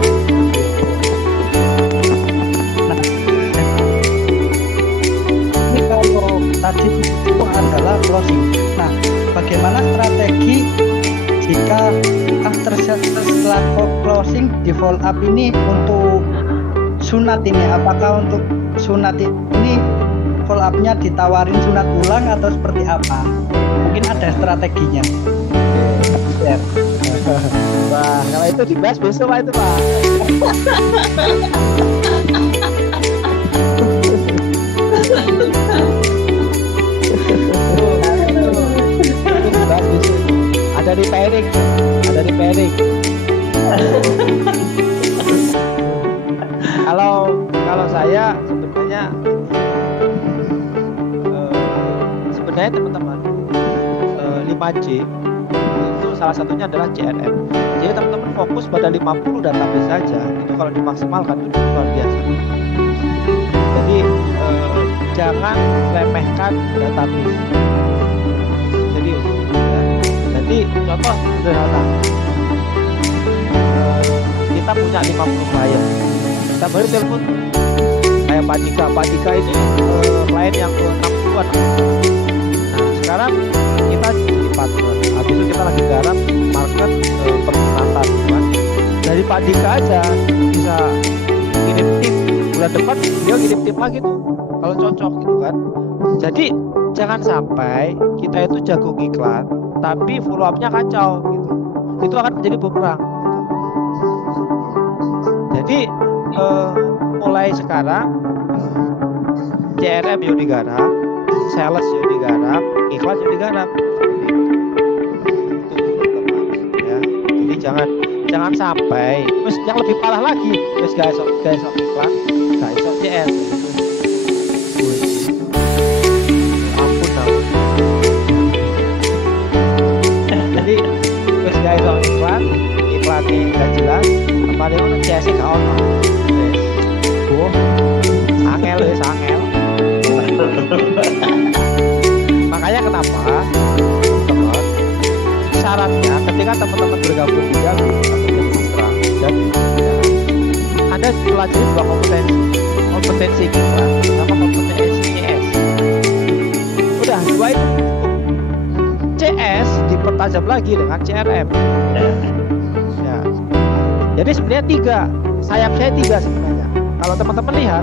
Tadi itu adalah closing. Nah, bagaimana strategi jika setelah closing di follow up ini untuk sunat ini? Apakah untuk sunat ini follow up-nya ditawarin sunat ulang atau seperti apa? Mungkin ada strateginya. Ya. Wah, kalau itu dibahas besok Pak itu Pak. Ada di pairing. Kalau saya sebenarnya teman-teman 5J itu salah satunya adalah CRM. Jadi teman-teman fokus pada 50 database saja, itu kalau dimaksimalkan itu luar biasa. Jadi jangan remehkan database. Jadi contoh sederhana, kita punya 50 klien, kita baru telepon kayak Pak Dika ini klien yang ke 60-an. Nah sekarang kita jadi partner, habis itu kita lagi garap market permintaan kan. Dari Pak Dika aja bisa kirim tim, bulan depan dia kirim tim lagi tuh kalau cocok gitu kan. Jadi jangan sampai kita itu jago iklan tapi follow up-nya kacau gitu. Itu akan menjadi bumerang gitu. Jadi mulai sekarang CRM yuk digarap, sales yuk digarap, iklan yuk digarap. jangan sampai terus yang lebih parah lagi terus guys iklan guys CS ampun tau jadi terus guys iklannya gak jelas apa dia ono CS gak ono angel makanya kenapa teman-teman syaratnya ketika teman-teman bergabung di Jago atau Mitra dan Anda pelajari dua kompetensi kita sama kompetensi CS. Udah dua itu CS dipertajam lagi dengan CRM. Ya. Jadi sebenarnya sayap saya tiga sebenarnya. Kalau teman-teman lihat,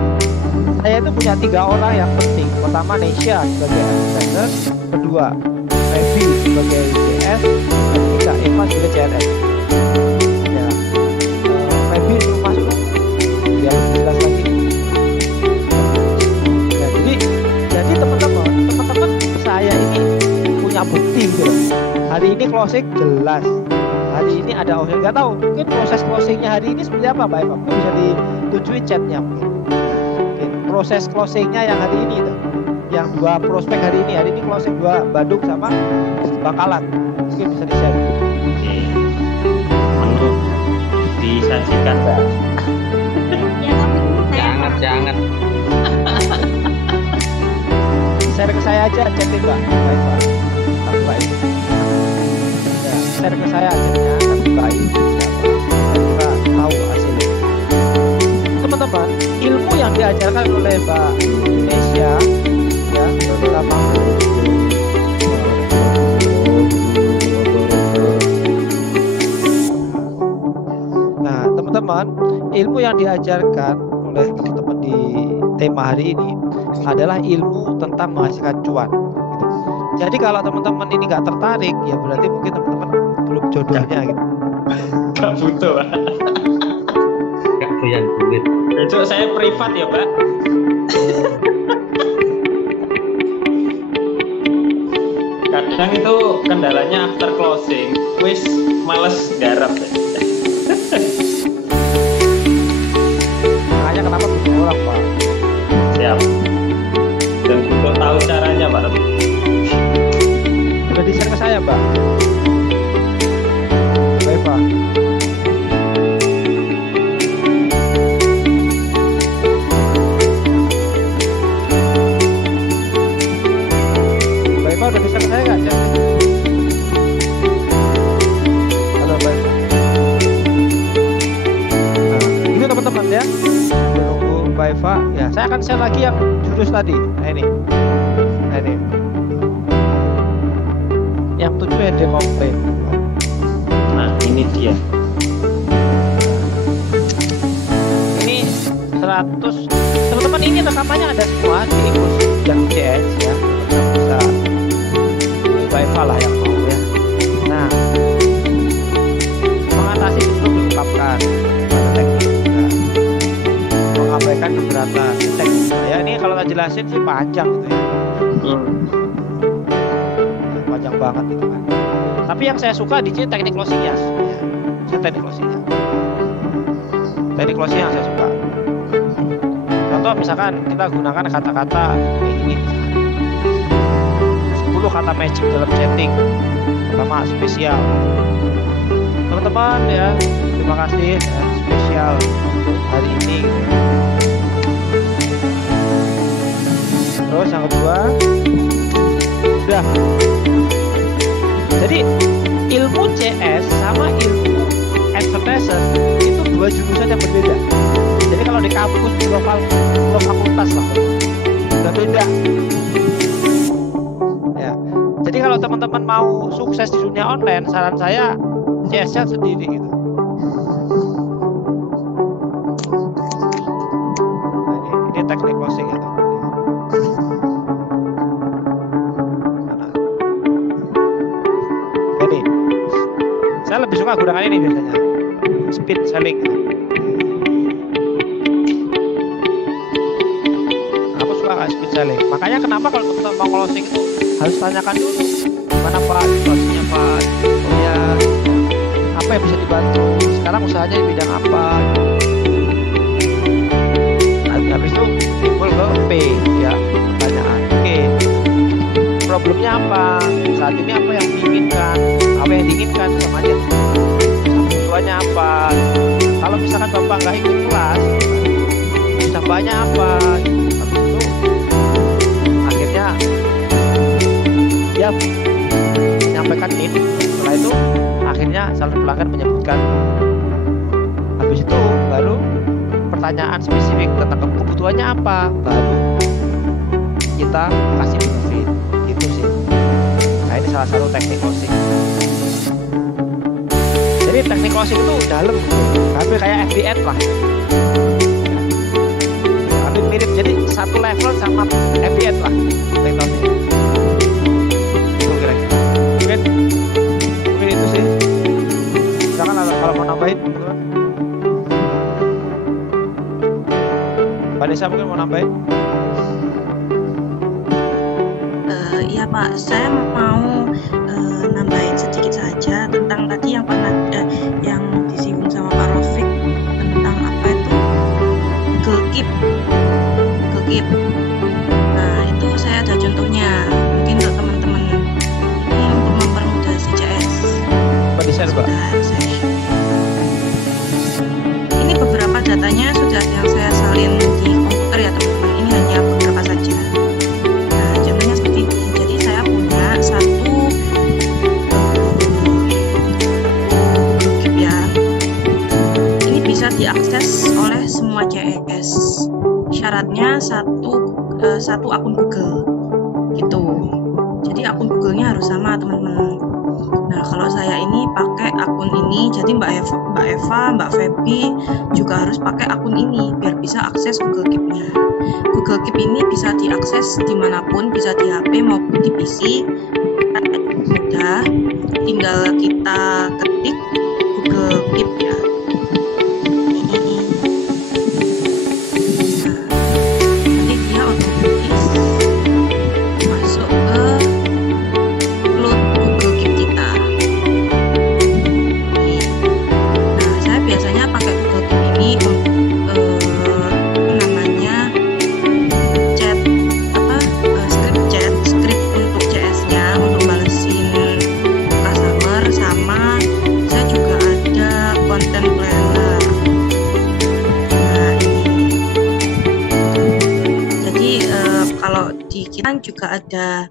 saya itu punya 3 orang yang penting. Pertama Nesha sebagai advisor, kedua Revi sebagai CS, dan ketiga Eva sebagai CRM. Ya, Revi belum masuk, biar lebih jelas lagi. Ya, jadi teman-teman saya ini punya bukti gitu loh. Hari ini closing jelas. Hari ini ada nggak tahu mungkin proses closingnya hari ini seperti apa Mbak Eva? Mungkin bisa ditujui chatnya mungkin proses closingnya yang hari ini tuh. Yang 2 prospek hari ini closing 2 Bandung sama Bangkalan mungkin bisa di-share. Oke. Menu disajikan Mbak. Ya, Jangan. Share ke saya aja chatnya Mbak Eva. Baik. Share ke saya akhirnya baik kita tahu hasilnya. Teman-teman, ilmu yang diajarkan oleh Mbak Nesha ya terutama nah teman-teman ilmu yang diajarkan oleh teman-teman di tema hari ini adalah ilmu tentang menghasilkan cuan gitu. Jadi kalau teman-teman ini nggak tertarik ya berarti mungkin teman-teman belum jodohnya gitu. Gak butuh Pak. Gak punya duit. Besok saya privat ya Pak. Kadang itu kendalanya after closing wis males garap ya. Makanya kenapa butuh orang Pak. Siap. Dan untuk tahu caranya Pak. Udah di-share ke saya Mbak Eva. Mbak Eva udah bisa ke saya nggak? Halo Mbak Eva. Nah itu teman-teman ya menunggu Mbak Eva ya saya akan share lagi yang jurus tadi. Nah ini yang 7 HD komplain. Nah ini dia. Ini 100 teman-teman ini rekamannya ada semua di Ikut dan CS ya bisa Mbak Eva lah yang mau ya. Nah mengatasi sebelum diungkapkan ada teknik juga mengabaikan keberatan teknik ya ini kalau tak jelasin sih panjang gitu ya panjang banget gitu kan. Tapi yang saya suka di sini teknik closingnya. Saya teknik closingnya yang saya suka. Contoh misalkan kita gunakan kata-kata ini misalkan 10 kata magic dalam chatting sama spesial. Teman-teman ya terima kasih ya, spesial untuk hari ini gitu. Terus yang kedua udah. Jadi ilmu CS sama ilmu advertiser itu 2 jurusan yang berbeda. Jadi kalau di kampus di fakultas lah udah beda. Ya. Jadi kalau teman-teman mau sukses di dunia online, saran saya CS-nya sendiri gitu. Nah, ini teknik closing ya. Saya lebih suka gunakan ini biasanya speed selling. Aku suka speed selling. Makanya kenapa kalau teman-teman mau closing itu harus tanyakan dulu mana Pak closingnya Pak. Oh ya apa ya yang bisa dibantu? Sekarang usahanya di bidang apa? Habis itu timbul ke P ya, pertanyaan. Oke, problemnya apa? Saat ini apa yang diinginkan? Apa yang diinginkan sama aja. Kebutuhannya apa? Kalau misalkan Bapak nggak ikut kelas, dampaknya apa? Habis itu akhirnya dia menyampaikan ini. Setelah itu akhirnya calon pelanggan menyebutkan. Habis itu baru pertanyaan spesifik tentang kebutuhannya apa, baru kita kasih benefit. Gitu sih. Nah, ini salah satu teknik closing. Jadi teknik closing itu dalam, tapi kayak FBN lah. Tapi mirip, jadi satu level sama FBN lah teknik closing. Itu kira-kira. Mungkin itu sih. Silakan kalau mau nambahin. Pak Desa mungkin mau nambahin? Iya Pak, saya mau nambahin sedikit saja tentang tadi yang pernah yang disinggung sama Pak Rofik tentang apa itu Google Keep. Nah itu saya ada contohnya, mungkin untuk teman-teman ini untuk mempermudah si CS. Pak Desa Pak. Ini beberapa datanya sudah yang saya salin di komputer ya teman-teman. Ini hanya beberapa saja. Nah contohnya seperti ini. Jadi saya punya satu Keep ya. Ini bisa diakses oleh semua CS. Syaratnya satu akun Google gitu. Jadi akun Google-nya harus sama teman-teman. Nah kalau saya ini pakai akun ini, jadi Mbak Eva, Mbak Feby juga harus pakai akun ini biar bisa akses Google Keep-nya. Google Keep ini bisa diakses dimanapun, bisa di HP maupun di PC. Mudah, tinggal kita ketik Google Keep ya. Nanti dia otomatis masuk ke load Google Keep kita. Nah, saya biasanya pakai Google Keep ini namanya script untuk CS-nya untuk balesin customer, sama saya juga ada content planner. Nah ini jadi kalau di kita juga ada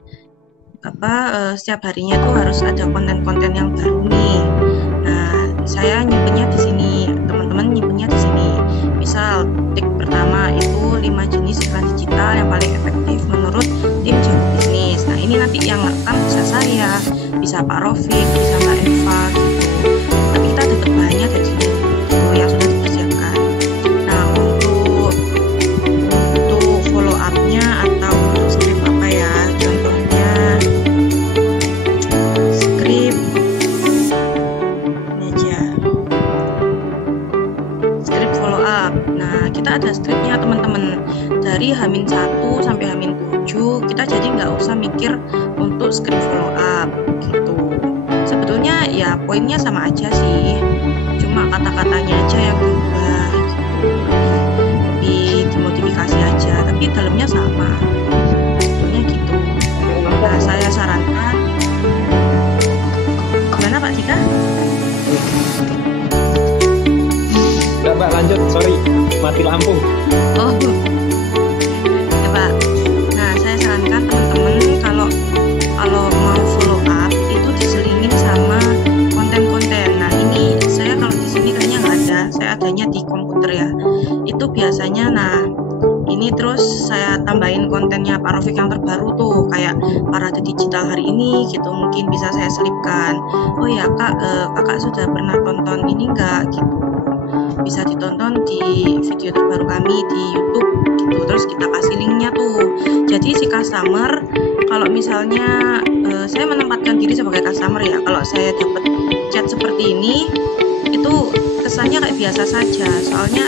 setiap harinya tuh harus ada konten-konten yang baru nih. Nah saya nyimpennya di sini, teman-teman nyimpennya di sini. Misal tip pertama itu 5 jenis iklan digital yang paling efektif menurut tim Jago Bisnis. Nah ini nanti yang rekam bisa saya, bisa Pak Rofik, bisa Mbak Eva gitu. Tapi kita tetap bahannya dari sini gitu, yang sudah dipersiapkan. Nah untuk follow up-nya atau untuk script apa ya, contohnya script ini aja, script follow up. Nah kita ada scriptnya teman-teman, dari H-1 sampai H-7 kita jadi nggak usah mikir untuk script follow up gitu. Sebetulnya ya poinnya sama aja sih, cuma kata-katanya aja yang berubah gitu, lebih dimodifikasi aja, tapi dalamnya sama sebetulnya gitu. Nah saya sarankan, gimana Pak Dika? Enggak Mbak, lanjut, sorry mati lampu. Oh ya Pak. Nah saya sarankan teman-teman kalau mau follow up itu diselingin sama konten-konten. Nah ini saya kalau di sini kayaknya nggak ada, saya adanya di komputer ya. Itu biasanya, nah ini terus saya tambahin kontennya Pak Rofik yang terbaru tuh, kayak Parade Digital hari ini gitu, mungkin bisa saya selipkan. Oh ya Kak, kakak sudah pernah tonton ini nggak gitu, bisa ditonton di video terbaru kami di YouTube gitu. Terus kita kasih linknya tuh. Jadi si customer kalau misalnya saya menempatkan diri sebagai customer ya, kalau saya dapat chat seperti ini itu kesannya kayak biasa saja, soalnya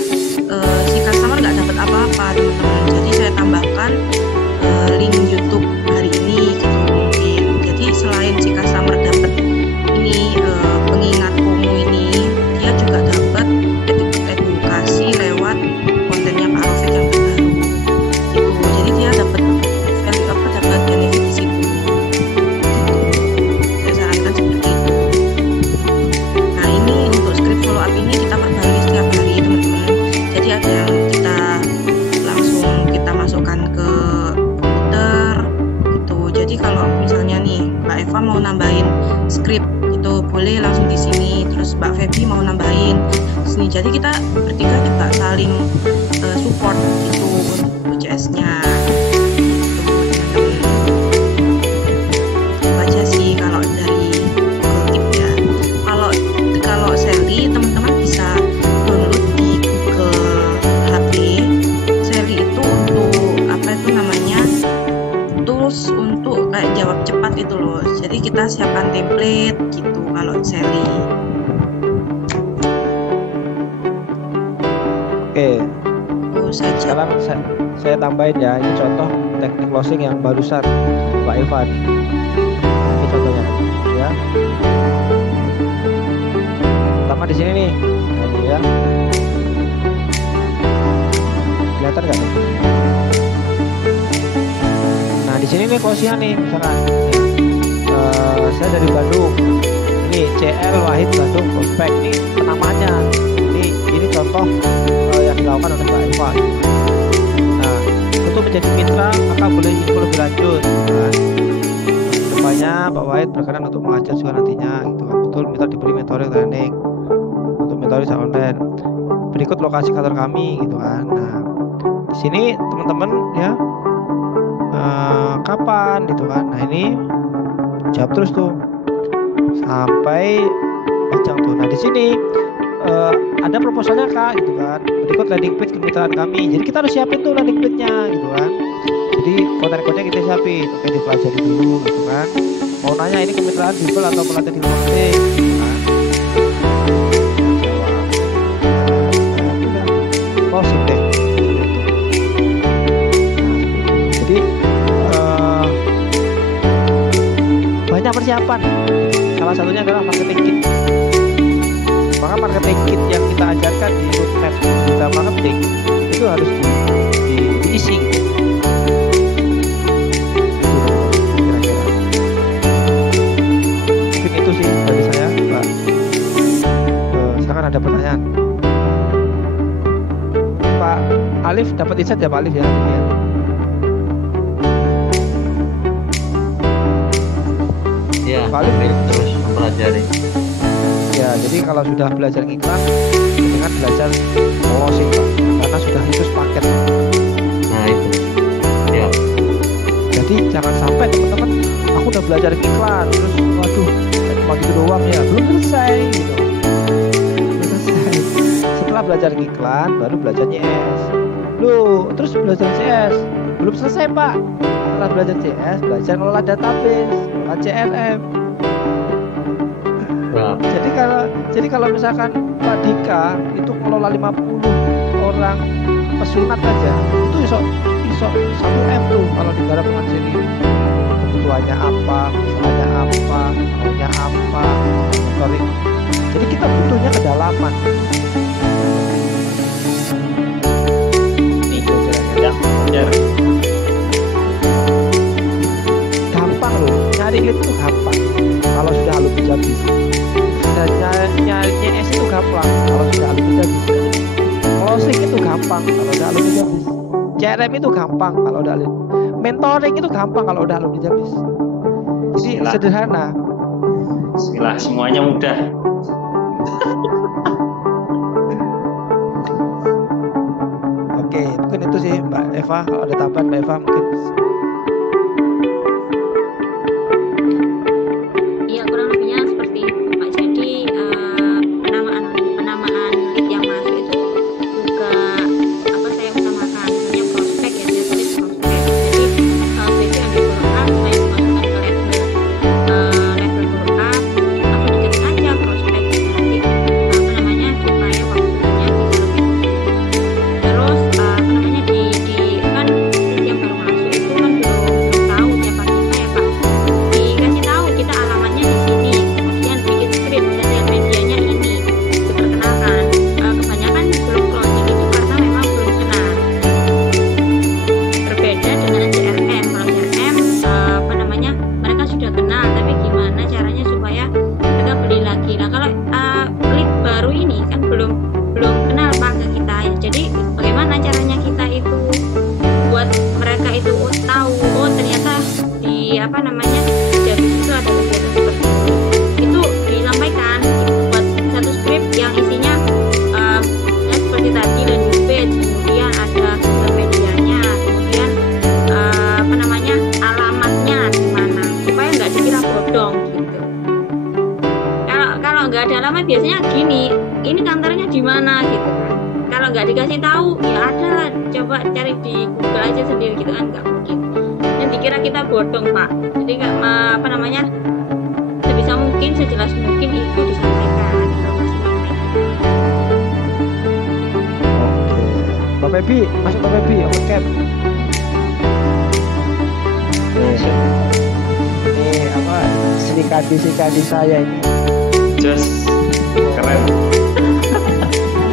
si customer nggak dapat apa-apa teman-teman. Jadi saya tambahkan link YouTube hari ini gitu mungkin. Jadi selain si customer dapat ini pengingat promo ini, script gitu, boleh langsung di sini. Terus Mbak Feby mau nambahin di sini. Jadi kita bertiga juga saling support gitu untuk UCS-nya. Itu aja sih kalau dari tip ya. Kalau Sally, teman-teman bisa download di Google HP. Sally itu untuk apa itu namanya, tools untuk kayak jawab cepat itu loh. Jadi kita siapkan template gitu kalau Sally. Oke, Itu saja. sekarang saya tambahin ya, ini contoh teknik closing yang barusan Mbak Eva nih. Ini contohnya ya. Pertama di sini nih, nah, ini ya. Kelihatan nggak? Nah di sini nih closing nih, misalkan saya dari Bandung, ini CL Wahid Bandung Prospek, ini namanya. Ini contoh yang dilakukan oleh Mbak Eva. Nah, untuk menjadi mitra maka boleh info lebih lanjut. Nah, depannya Pak Wahid berkenan untuk mengajar juga nantinya, gitu kan. Betul, mitra diberi mentoring training untuk mentoring secara online. Berikut lokasi kantor kami, gitu kan. Nah, di sini teman-teman ya, kapan, gitu kan. Nah ini jawab terus tuh sampai panjang tuh. Nah di sini ada proposalnya Kak, gitu kan. Berikut landing page kemitraan kami. Jadi kita harus siapin tuh landing page-nya, gitu kan. Jadi konten-kontennya kita siapin, oke, dipelajari dulu, gitu kan. Mau nanya ini kemitraan Google atau pelatihan di marketing, gitu kan. Jawab. Closing deh. Jadi banyak persiapan. Salah satunya adalah marketing kit. Maka marketing kit yang kita ajarkan di roadmap kita marketing itu harus diisi. Kira-kira. Mungkin itu sih dari saya, Pak. Silakan ada pertanyaan. Pak Alif dapat insight ya, Pak Alif ya? Ya. Ya, Pak Alif terus mempelajari. Ya, jadi kalau sudah belajar iklan, dengan belajar closing Pak, karena sudah itu paket. Nah itu, ya. Jadi jangan sampai teman-teman, aku udah belajar iklan, terus waduh, cuma gitu doang ya, belum selesai gitu. Belum selesai. Setelah belajar iklan, baru belajar CS. Loh, terus belajar CS, belum selesai Pak. Setelah belajar CS, belajar ngelola database, ngelola CRM. Jadi kalau misalkan Pak Dika itu ngelola 50 orang pesunat aja, itu iso 1M tuh kalau digarap dengan sini. Kebutuhannya apa, masalahnya apa, maunya apa, monitoring. Jadi kita butuhnya kedalaman. Nih, ya. Gampang loh, nyari lead itu gampang. Kalau sudah alumni Hijabis. Nyarinya S itu gampang kalau sudah alumni Hijabis. Closing itu gampang kalau udah alumni Hijabis. CRM itu gampang kalau udah alumni. Mentoring itu gampang kalau udah alumni Hijabis. Jadi sederhana. Bismillah, semuanya mudah. Oke, mungkin itu sih Mbak Eva. Kalau ada tambahan Mbak Eva mungkin. Iya, kurang lebihnya seperti itu Pak. Jadi penamaan lead yang masuk itu juga apa saya utamakan, misalnya prospek ya, saya tulis prospek. Jadi biasanya ambil follow up, saya masukkan ke level follow up, langsung diketik aja prospek nanti apa namanya supaya waktunya bisa lebih. Terus apa namanya di kan lead yang baru masuk Kalau nggak ada alamat biasanya gini, ini kantornya di mana gitu. Kalau nggak dikasih tahu, ya ada lah, coba cari di Google aja sendiri gitu kan, nggak mungkin. Yang dikira kita bodong Pak. Jadi nggak apa namanya, sebisa mungkin, sejelas mungkin itu disampaikan informasi mengenai kita. Oke, Mbak Febi, masuk Mbak Febi, open cam. Ini apa? Sikadi saya ini. Just keren.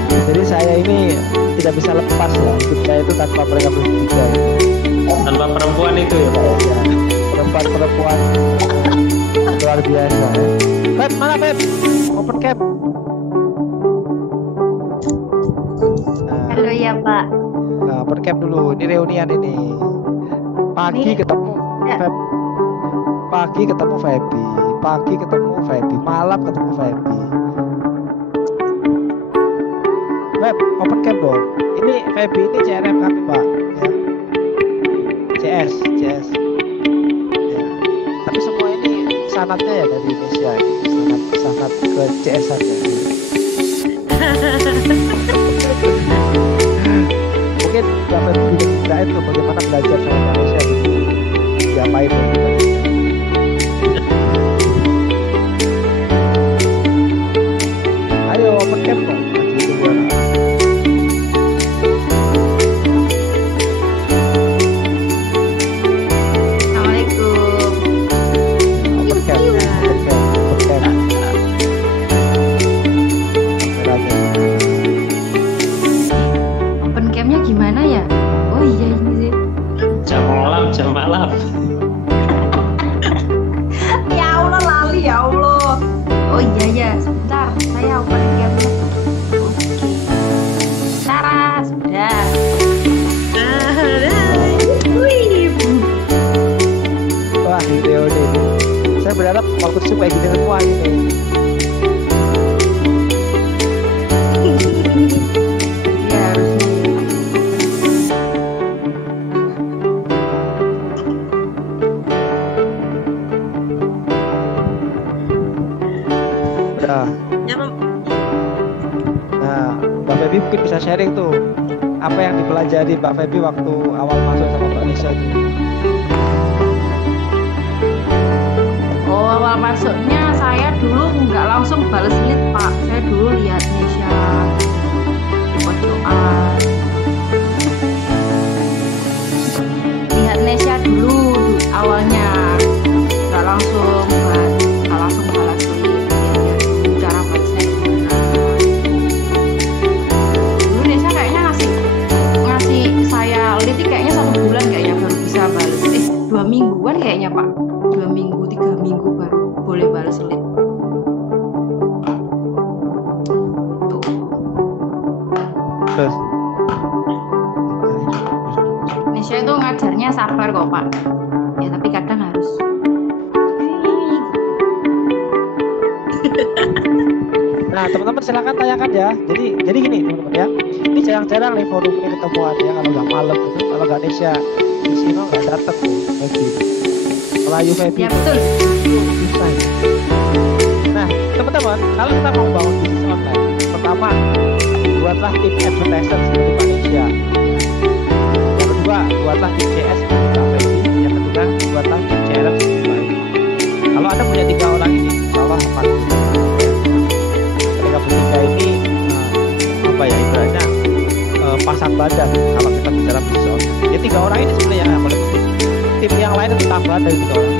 Jadi saya ini tidak bisa lepas ya, hidup saya itu tanpa mereka bertiga. Tanpa perempuan itu ya Pak. Ya, perempuan luar biasa. Pep, mana Pep? Open cam. Halo ya Pak. Nah, open cam dulu. Ini reunian ini. Pagi Ini- ketemu Ya. Feb. Pagi ketemu Febi. Pagi ketemu Febi. Malam ketemu Febi. Feb, open cam dong. Ini Febi ini CRM kami Pak. Ya. CS. Ya. Tapi semua ini sanatnya ya dari Indonesia. Sanat ke CS saja. Mungkin dapat cerita itu bagaimana belajar sama Malaysia gitu. Diapain ya? Ayo open cam kok. Assalamualaikum. Open cam. Kameranya. Open camnya gimana ya? Oh iya ini sih. Jam malam. Ya Allah lali ya Allah. Oh iya ya, sebentar. Saya open camnya. Oke. Sarah sudah. Wih. Wah, video ini. Saya berharap waktu itu kayak gini semua ini. Ya harusnya. Udah. Ya, Pak. Nah, Mbak Febi mungkin bisa sharing tuh apa yang dipelajari Mbak Febi waktu awal masuk sama Mbak Nisa itu. Oh, awal masuknya saya dulu nggak langsung balas lead Pak. Saya dulu lihat Nesya di pojokan. Lihat Nesya dulu awalnya nggak langsung balas lead. Lihat dulu cara balasnya gimana. Dulu Nesya kayaknya ngasih saya lead kayaknya 1 bulan kayaknya baru bisa balas. 2 mingguan kayaknya Pak. 2 minggu 3 minggu baru boleh balas lead. Tuh. Terus Nesya itu ngajarnya sabar kok Pak. Ya tapi kadang harus. nah teman-teman silakan tanyakan ya. Jadi gini teman-teman ya. Ini jarang-jarang nih forum ini ketemuan ya kalau nggak malam gitu. Kalau nggak Nesya di sini nggak datang tuh Febi. Melayu Febi. Ya betul. Susah. Nah teman-teman kalau kita mau bangun bisnis online, pertama buatlah tim advertiser seperti Malaysia. Yang kedua buatlah tim CS seperti Mbak Febi. Yang ketiga buatlah tim CRM seperti Mbak Febi. Kalau Anda punya 3 orang ini, insya Allah aman. Mereka bertiga ini apa ya ibaratnya pasang badan kalau kita bicara bisnis online. Ya 3 orang ini sebenarnya yang paling penting. Tim yang lain itu tambahan dari 3 orang.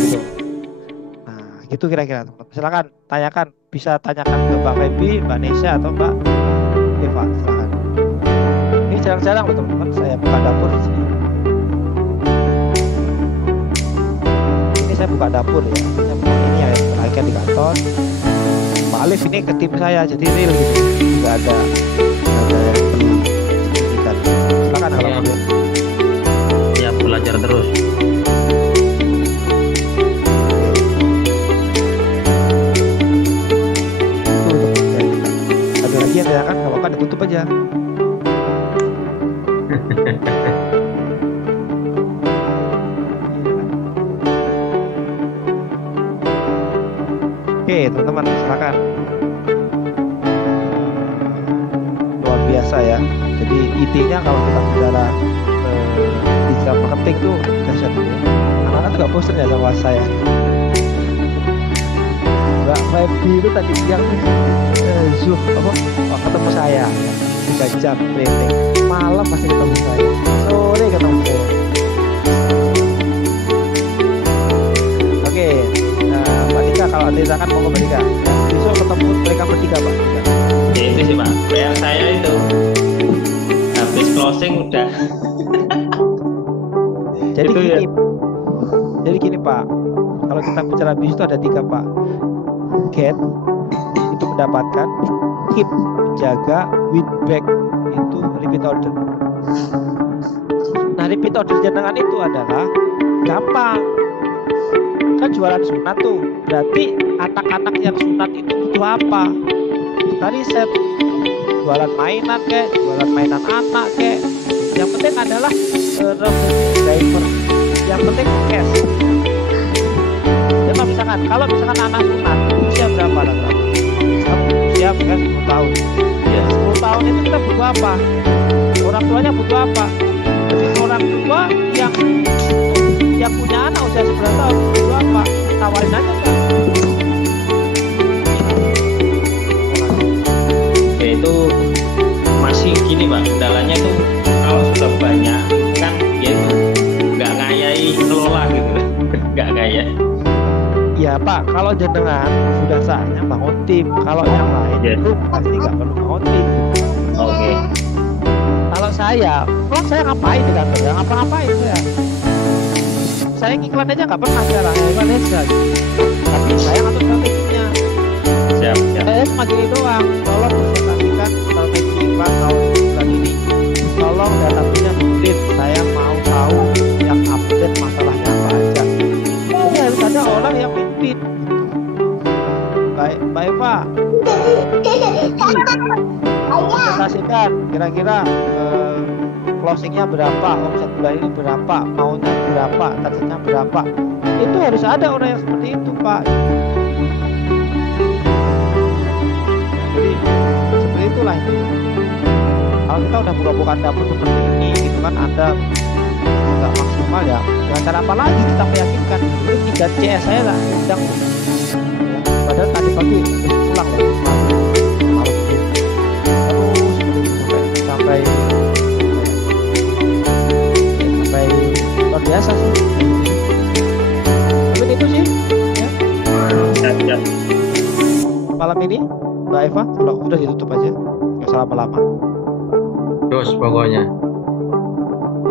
Gitu. Nah, gitu kira-kira teman-teman. Silakan tanyakan, bisa tanyakan ke Mbak Febi, Mbak Nesya atau Mbak Eva. Silakan. Ini jarang-jarang loh teman-teman, saya buka dapur di sini. Ini saya buka dapur ya. Ini ya terakhir di kantor. Mbak Alif ini ke tim saya, jadi real gitu. Nggak ada yang perlu signifikan. Silakan kalau Iya. mau. Ya belajar terus. Ada lagi yang tanyakan, nggak apa-apa ditutup aja. Oke, teman-teman, silakan. Luar biasa ya. Jadi intinya kalau kita bicara digital marketing tuh dahsyat ya. Anak-anak juga bosan ya sama saya. Mbak Feby itu tadi siang Zoom ketemu saya 3 jam training, malam masih ketemu saya, sore ketemu saya. Oke, Mbak Dika, kalau ada silakan mau ke Mbak Dika. Besok ketemu mereka bertiga, Pak Dika. Ya itu sih Pak, PR saya itu habis closing udah. Jadi Itu gini, ya. jadi gini Pak, kalau kita bicara bisnis itu ada 3 Pak. Get itu mendapatkan, keep menjaga, win back itu repeat order. Nah repeat order jenengan itu adalah gampang. Kan jualan sunat tuh, berarti anak-anak yang sunat itu butuh apa? Kita riset, jualan mainan kek, jualan mainan anak kek. Yang penting adalah revenue driver. Yang penting cash. Jadi kalau misalkan anak sunat usia berapa lah? Usia kan 10 tahun. Ya 10 tahun itu kita butuh apa? Orang tuanya butuh apa? Jadi orang tua yang punya anak usia 11 tahun butuh apa? Tawarin aja kan? Ya itu masih gini Pak, kendalanya tuh kalau sudah banyak kan ya itu nggak ngayai ngelola gitu, nggak ngayai. Ya Pak, kalau jenengan sudah saatnya bangun tim. Kalau yang lain itu pasti nggak perlu bangun tim. Oke. Kalau saya ngapain di kantor? Ya ngapa-ngapain saya. Saya ngiklan aja nggak pernah jalan, ngiklan aja. Tapi saya ngatur strateginya. Siap. Saya cuma gini doang. Tolong presentasikan strategi iklan tahun bulan ini. Tolong database-nya di-update. Saya mau tahu yang update masalahnya apa aja. Jadi harus ada orang yang mimpin. Baik, Mbak Eva. Presentasikan kira-kira closingnya berapa, omset bulan ini berapa, maunya berapa, targetnya berapa. Itu harus ada orang yang seperti itu, Pak. Jadi seperti itulah itu. Kalau kita udah buka-bukaan dapur seperti ini, gitu kan, Anda nggak maksimal ya. Dengan cara apa lagi kita meyakinkan? Itu 3 CS saya lah, sedang. Padahal tadi pagi pulang loh, malam itu. Terus sampai luar biasa sih. Tapi itu sih, ya. Siap. Malam ini, Mbak Eva, kalau udah ditutup aja, nggak usah lama-lama. Terus pokoknya.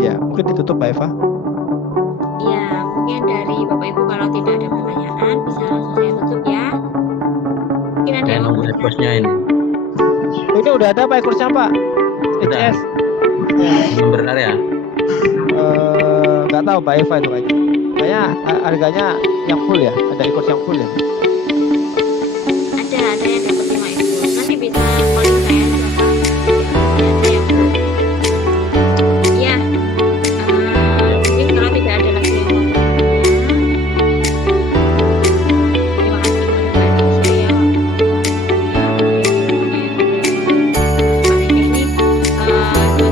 Ya, mungkin ditutup Mbak Eva. Ya, mungkin dari Bapak Ibu kalau tidak ada pertanyaan bisa langsung saya tutup ya. Mungkin ada Saya yang mau nunggu bertanya. e-postnya ini. Ini udah ada Pak e-kursnya Pak? Udah. ECS? Belum benar ya? Nggak tahu Mbak Eva itu kayaknya. Kayaknya harganya yang full ya, ada e-kurs yang full ya. Ada yang dapat 5 itu. Nanti bisa calling saya berapa? Ada yang ya. Mungkin kalau tidak ada lagi yang mau bertanya, terima kasih kepada saya. Ini salah satu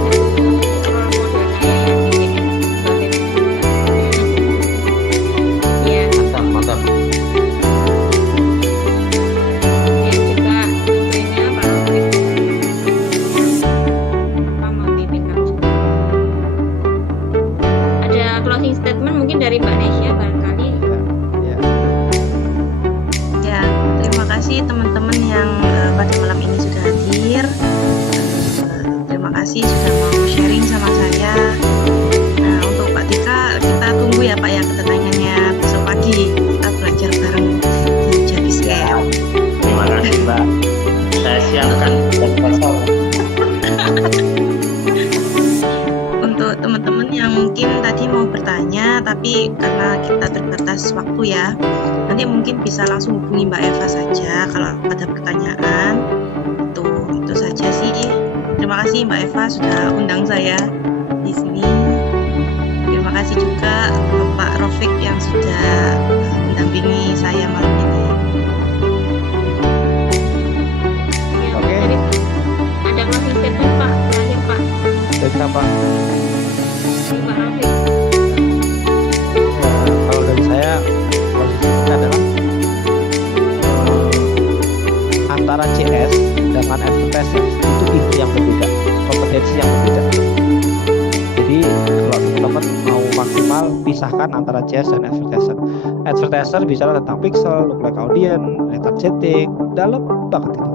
role model saya yang dijadikan sebagai ya. Mantap. Dan juga tentunya Pak Rofik sama BPK juga. Ada closing statement mungkin dari Mbak Nesya barangkali. Ya. Ya, terima kasih teman-teman yang pada malam ini sudah hadir. Terima kasih sudah mau sharing sama saya. Nah, untuk Pak Tika, kita tunggu ya Pak ya kedatangannya besok pagi. Kita belajar bareng di Jabiscare. Terima kasih Mbak. Saya siapkan dan pasal. Untuk teman-teman yang mungkin tadi mau bertanya, tapi karena kita terbatas waktu ya, nanti mungkin bisa langsung hubungi Mbak Eva saja kalau ada pertanyaan. Itu saja sih. Terima kasih Mbak Eva sudah undang saya di sini. Terima kasih juga Bapak Rofik yang sudah mendampingi saya malam ini. CS dengan advertisers itu ilmu yang berbeda, kompetensi yang berbeda. Jadi kalau teman-teman mau maksimal, pisahkan antara CS dan advertiser. Advertiser bicara tentang pixel, lookalike audience, retargeting, dalam banget itu.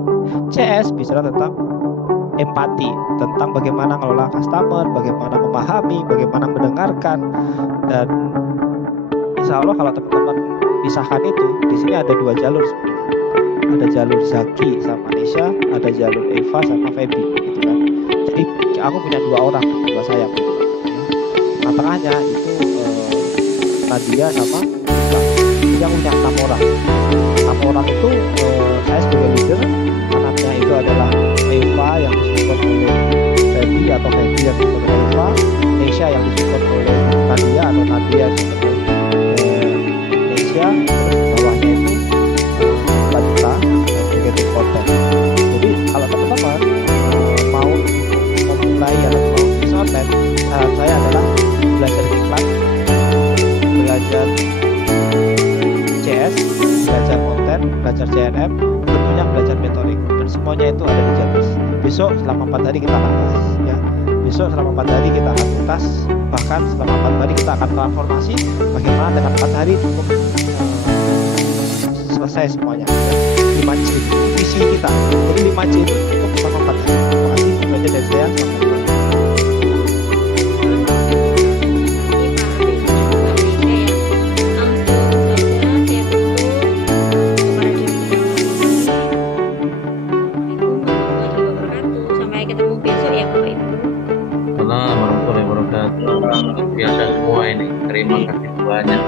CS bicara tentang empati, tentang bagaimana mengelola customer, bagaimana memahami, bagaimana mendengarkan. Dan insya Allah kalau teman-teman pisahkan itu, di sini ada dua jalur sebenarnya. Ada jalur Zaki sama Nisha, ada jalur Eva sama Feby gitu kan. Jadi aku punya dua orang, dua sayap gitu. Nah tengahnya itu Nadia sama yang punya 6 orang. 6 orang itu saya sebagai leader, anaknya itu adalah Eva yang disupport oleh Feby atau Feby yang disupport oleh Eva, Nisha yang disupport oleh Nadia atau Nadia yang disupport oleh Nisha, bawahnya itu Mbak Dita sebagai tim konten. Jadi kalau teman-teman mau memulai atau mau bisnis online, saran saya adalah belajar iklan, belajar CS, belajar konten, belajar CRM, tentunya belajar mentoring, dan semuanya itu ada di Jalbis. Besok selama 4 hari kita akan bahas ya. Besok selama 4 hari kita akan tuntas, bahkan selama 4 hari kita akan transformasi bagaimana dengan 4 hari cukup selesai semuanya ya. 5C visi kita. Jadi 5C itu cukup selama 4 hari. Terima kasih, itu aja dari saya. Assalamualaikum warahmatullahi wabarakatuh. Biasa semua ini. Terima kasih banyak.